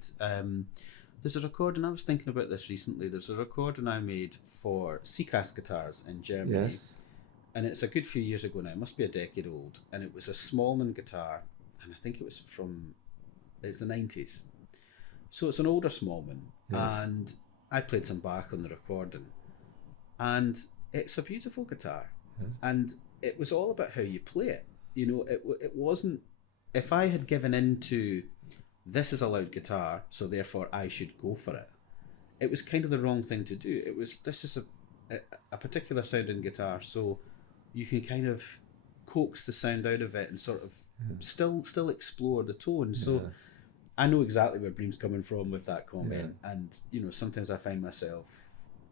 There's a recording, I was thinking about this recently. There's a recording I made for CCAS guitars in Germany, and it's a good few years ago now. It must be a decade old, and it was a Smallman guitar, and I think it's the 90s. So it's an older Smallman, Yes. and I played some Bach on the recording, and it's a beautiful guitar, Yes. and it was all about how you play it. You know, it wasn't. If I had given into this is a loud guitar, so therefore I should go for it, it was kind of the wrong thing to do. It was, this is a particular sounding guitar, so you can kind of coax the sound out of it and sort of still explore the tone. So I know exactly where Bream's coming from with that comment, and you know, sometimes I find myself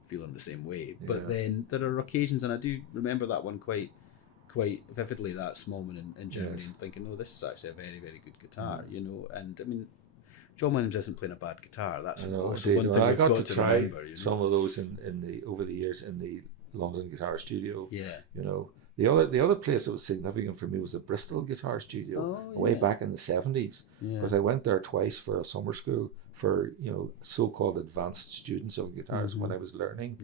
feeling the same way. But then there are occasions, and I do remember that one quite vividly, that Smallman in Germany, and thinking, no, this is actually a very, very good guitar, you know. And I mean, John Williams isn't playing a bad guitar. That's also one thing I we've got got to to try remember. You know? some of those in the over the years in the London Guitar Studio. Yeah. You know, the other place that was significant for me was the Bristol Guitar Studio, way back in the 70s, because I went there twice for a summer school for, you know, so-called advanced students of guitars when I was learning.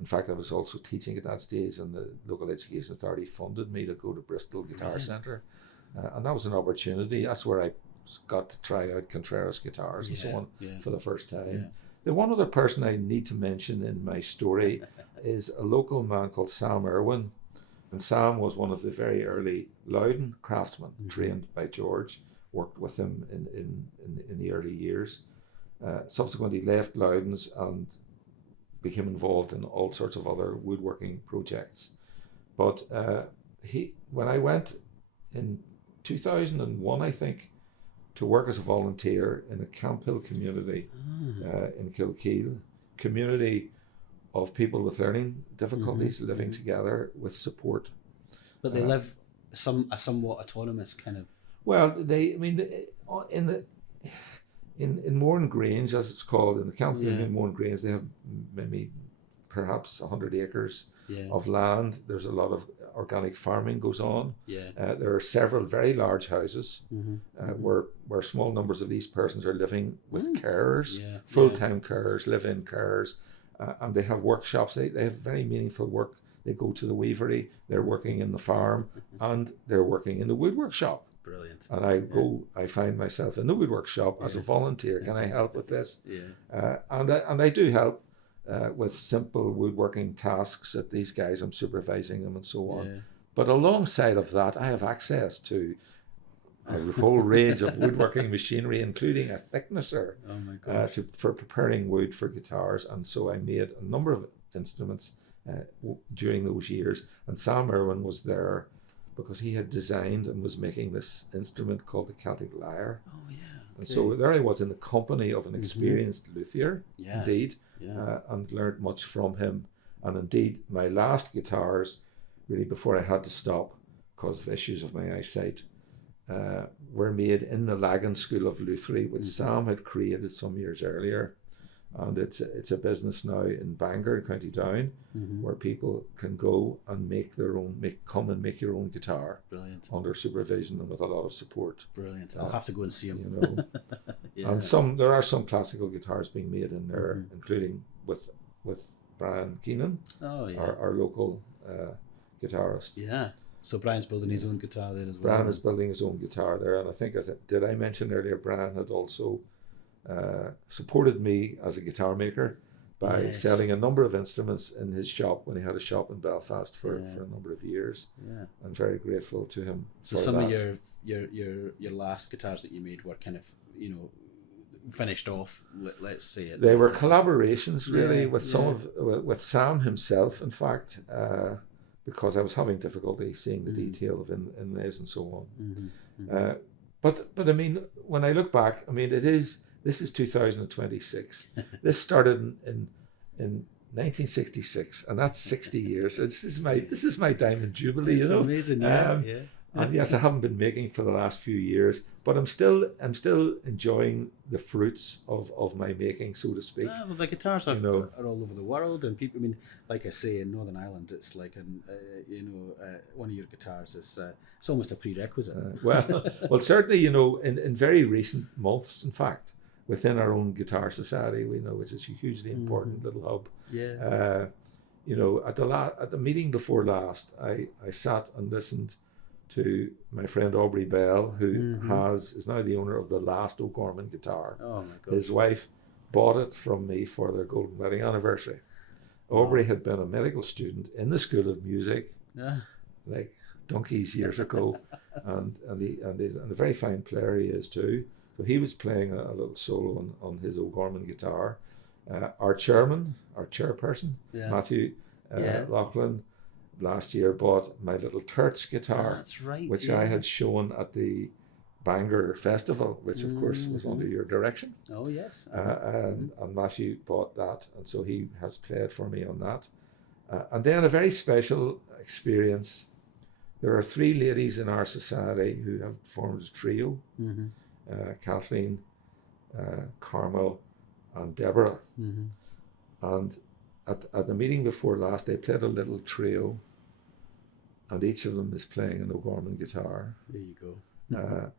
In fact, I was also teaching at that stage, and the local education authority funded me to go to Bristol Guitar Centre, and that was an opportunity. That's where I got to try out Contreras guitars and so on for the first time. The one other person I need to mention in my story is a local man called Sam Irwin, and Sam was one of the very early Loudon craftsmen, trained by George, worked with him in the early years. Subsequently left Loudon's and became involved in all sorts of other woodworking projects. But when I went in 2001, I think, to work as a volunteer in a Camp Hill community in Kilkeel, community of people with learning difficulties living together with support. But they live a somewhat autonomous kind of. Well, in Mourne Grange, as it's called, in the Camp Hill in Mourne Grange, they have maybe perhaps 100 acres of land. There's a lot of organic farming goes on. There are several very large houses where small numbers of these persons are living with carers, full-time carers, live-in carers, and they have workshops. They have very meaningful work. They go to the weavery, they're working in the farm, and they're working in the woodwork shop. Brilliant. And I find myself in the woodwork shop as a volunteer. Can I help with this? And I do help with simple woodworking tasks that these guys, I'm supervising them and so on. But alongside of that, I have access to a whole range of woodworking machinery, including a thicknesser for preparing wood for guitars. And so I made a number of instruments during those years. And Sam Irwin was there because he had designed and was making this instrument called the Celtic lyre. And so there I was in the company of an experienced luthier, indeed, and learned much from him. And indeed, my last guitars, really before I had to stop because of issues of my eyesight, were made in the Lagan School of Lutherie, which Sam had created some years earlier. And it's a business now in Bangor, County Down, where people can go and make your own guitar. Brilliant. Under supervision and with a lot of support. Brilliant. I'll have to go and see them. You know, and there are some classical guitars being made in there, including with Brian Keenan, our local guitarist. Yeah. So Brian's building his own guitar there as well. Brian is building his own guitar there, and I think did I mention earlier, Brian had also supported me as a guitar maker by selling a number of instruments in his shop when he had a shop in Belfast for a number of years. I'm very grateful to him. So some of your last guitars that you made were kind of, you know, finished off. Let's say it. They were collaborations really with with Sam himself, in fact, because I was having difficulty seeing the detail of inlays and so on. But I mean, when I look back, I mean, this is 2026. This started in 1966, and that's 60 years. This is my diamond jubilee. It's amazing, And yes, I haven't been making for the last few years, but I'm still enjoying the fruits of my making, so to speak. Well, the guitars are all over the world, and people. I mean, like I say, in Northern Ireland, it's like one of your guitars is it's almost a prerequisite. Well, certainly, in very recent months, in fact, within our own guitar society, we know, which is a hugely important little hub. At the meeting before last, I sat and listened to my friend Aubrey Bell, who is now the owner of the last O'Gorman guitar. Oh my God. His wife bought it from me for their golden wedding anniversary. Aubrey had been a medical student in the School of Music, like donkeys years ago, and he's a very fine player he is too. So he was playing a little solo on his O'Gorman guitar. Our chairperson, Matthew Loughlin, last year bought my little Tertz guitar, That's right, which I had shown at the Bangor Festival, which of course was under your direction. Oh yes. And Matthew bought that, and so he has played for me on that. And then a very special experience. There are 3 ladies in our society who have formed a trio, Kathleen, Carmel, and Deborah. And at the meeting before last, they played a little trio, and each of them is playing an O'Gorman guitar. There you go.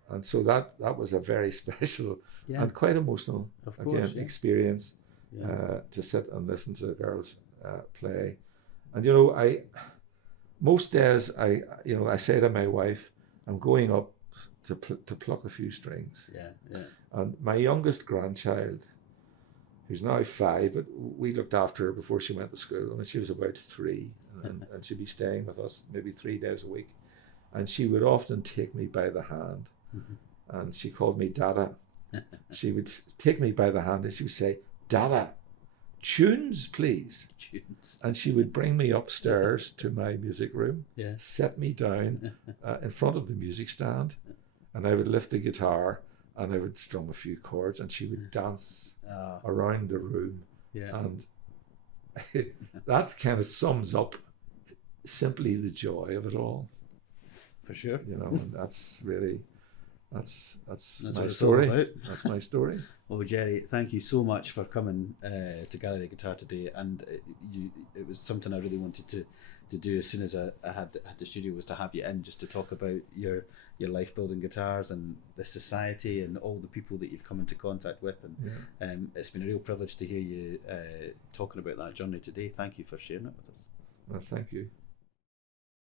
And so that was a very special and quite emotional experience to sit and listen to the girls play. And most days I say to my wife, I'm going up to pluck a few strings. And my youngest grandchild, who's now 5, but we looked after her before she went to school. When she was about 3, and she'd be staying with us maybe 3 days a week. And she would often take me by the hand, and she called me Dada. She would take me by the hand and she would say, Dada, tunes, please. Tunes. And she would bring me upstairs to my music room, set me down in front of the music stand, and I would lift the guitar and I would strum a few chords, and she would dance around the room. And that kind of sums up simply the joy of it all. For sure. And that's my story. That's my story. Well, Gerry, thank you so much for coming to Gallery of Guitar today. And it was something I really wanted to do as soon as I had the studio, was to have you in, just to talk about your life building guitars and the society and all the people that you've come into contact with. And it's been a real privilege to hear you talking about that journey today. Thank you for sharing it with us. Well, thank you.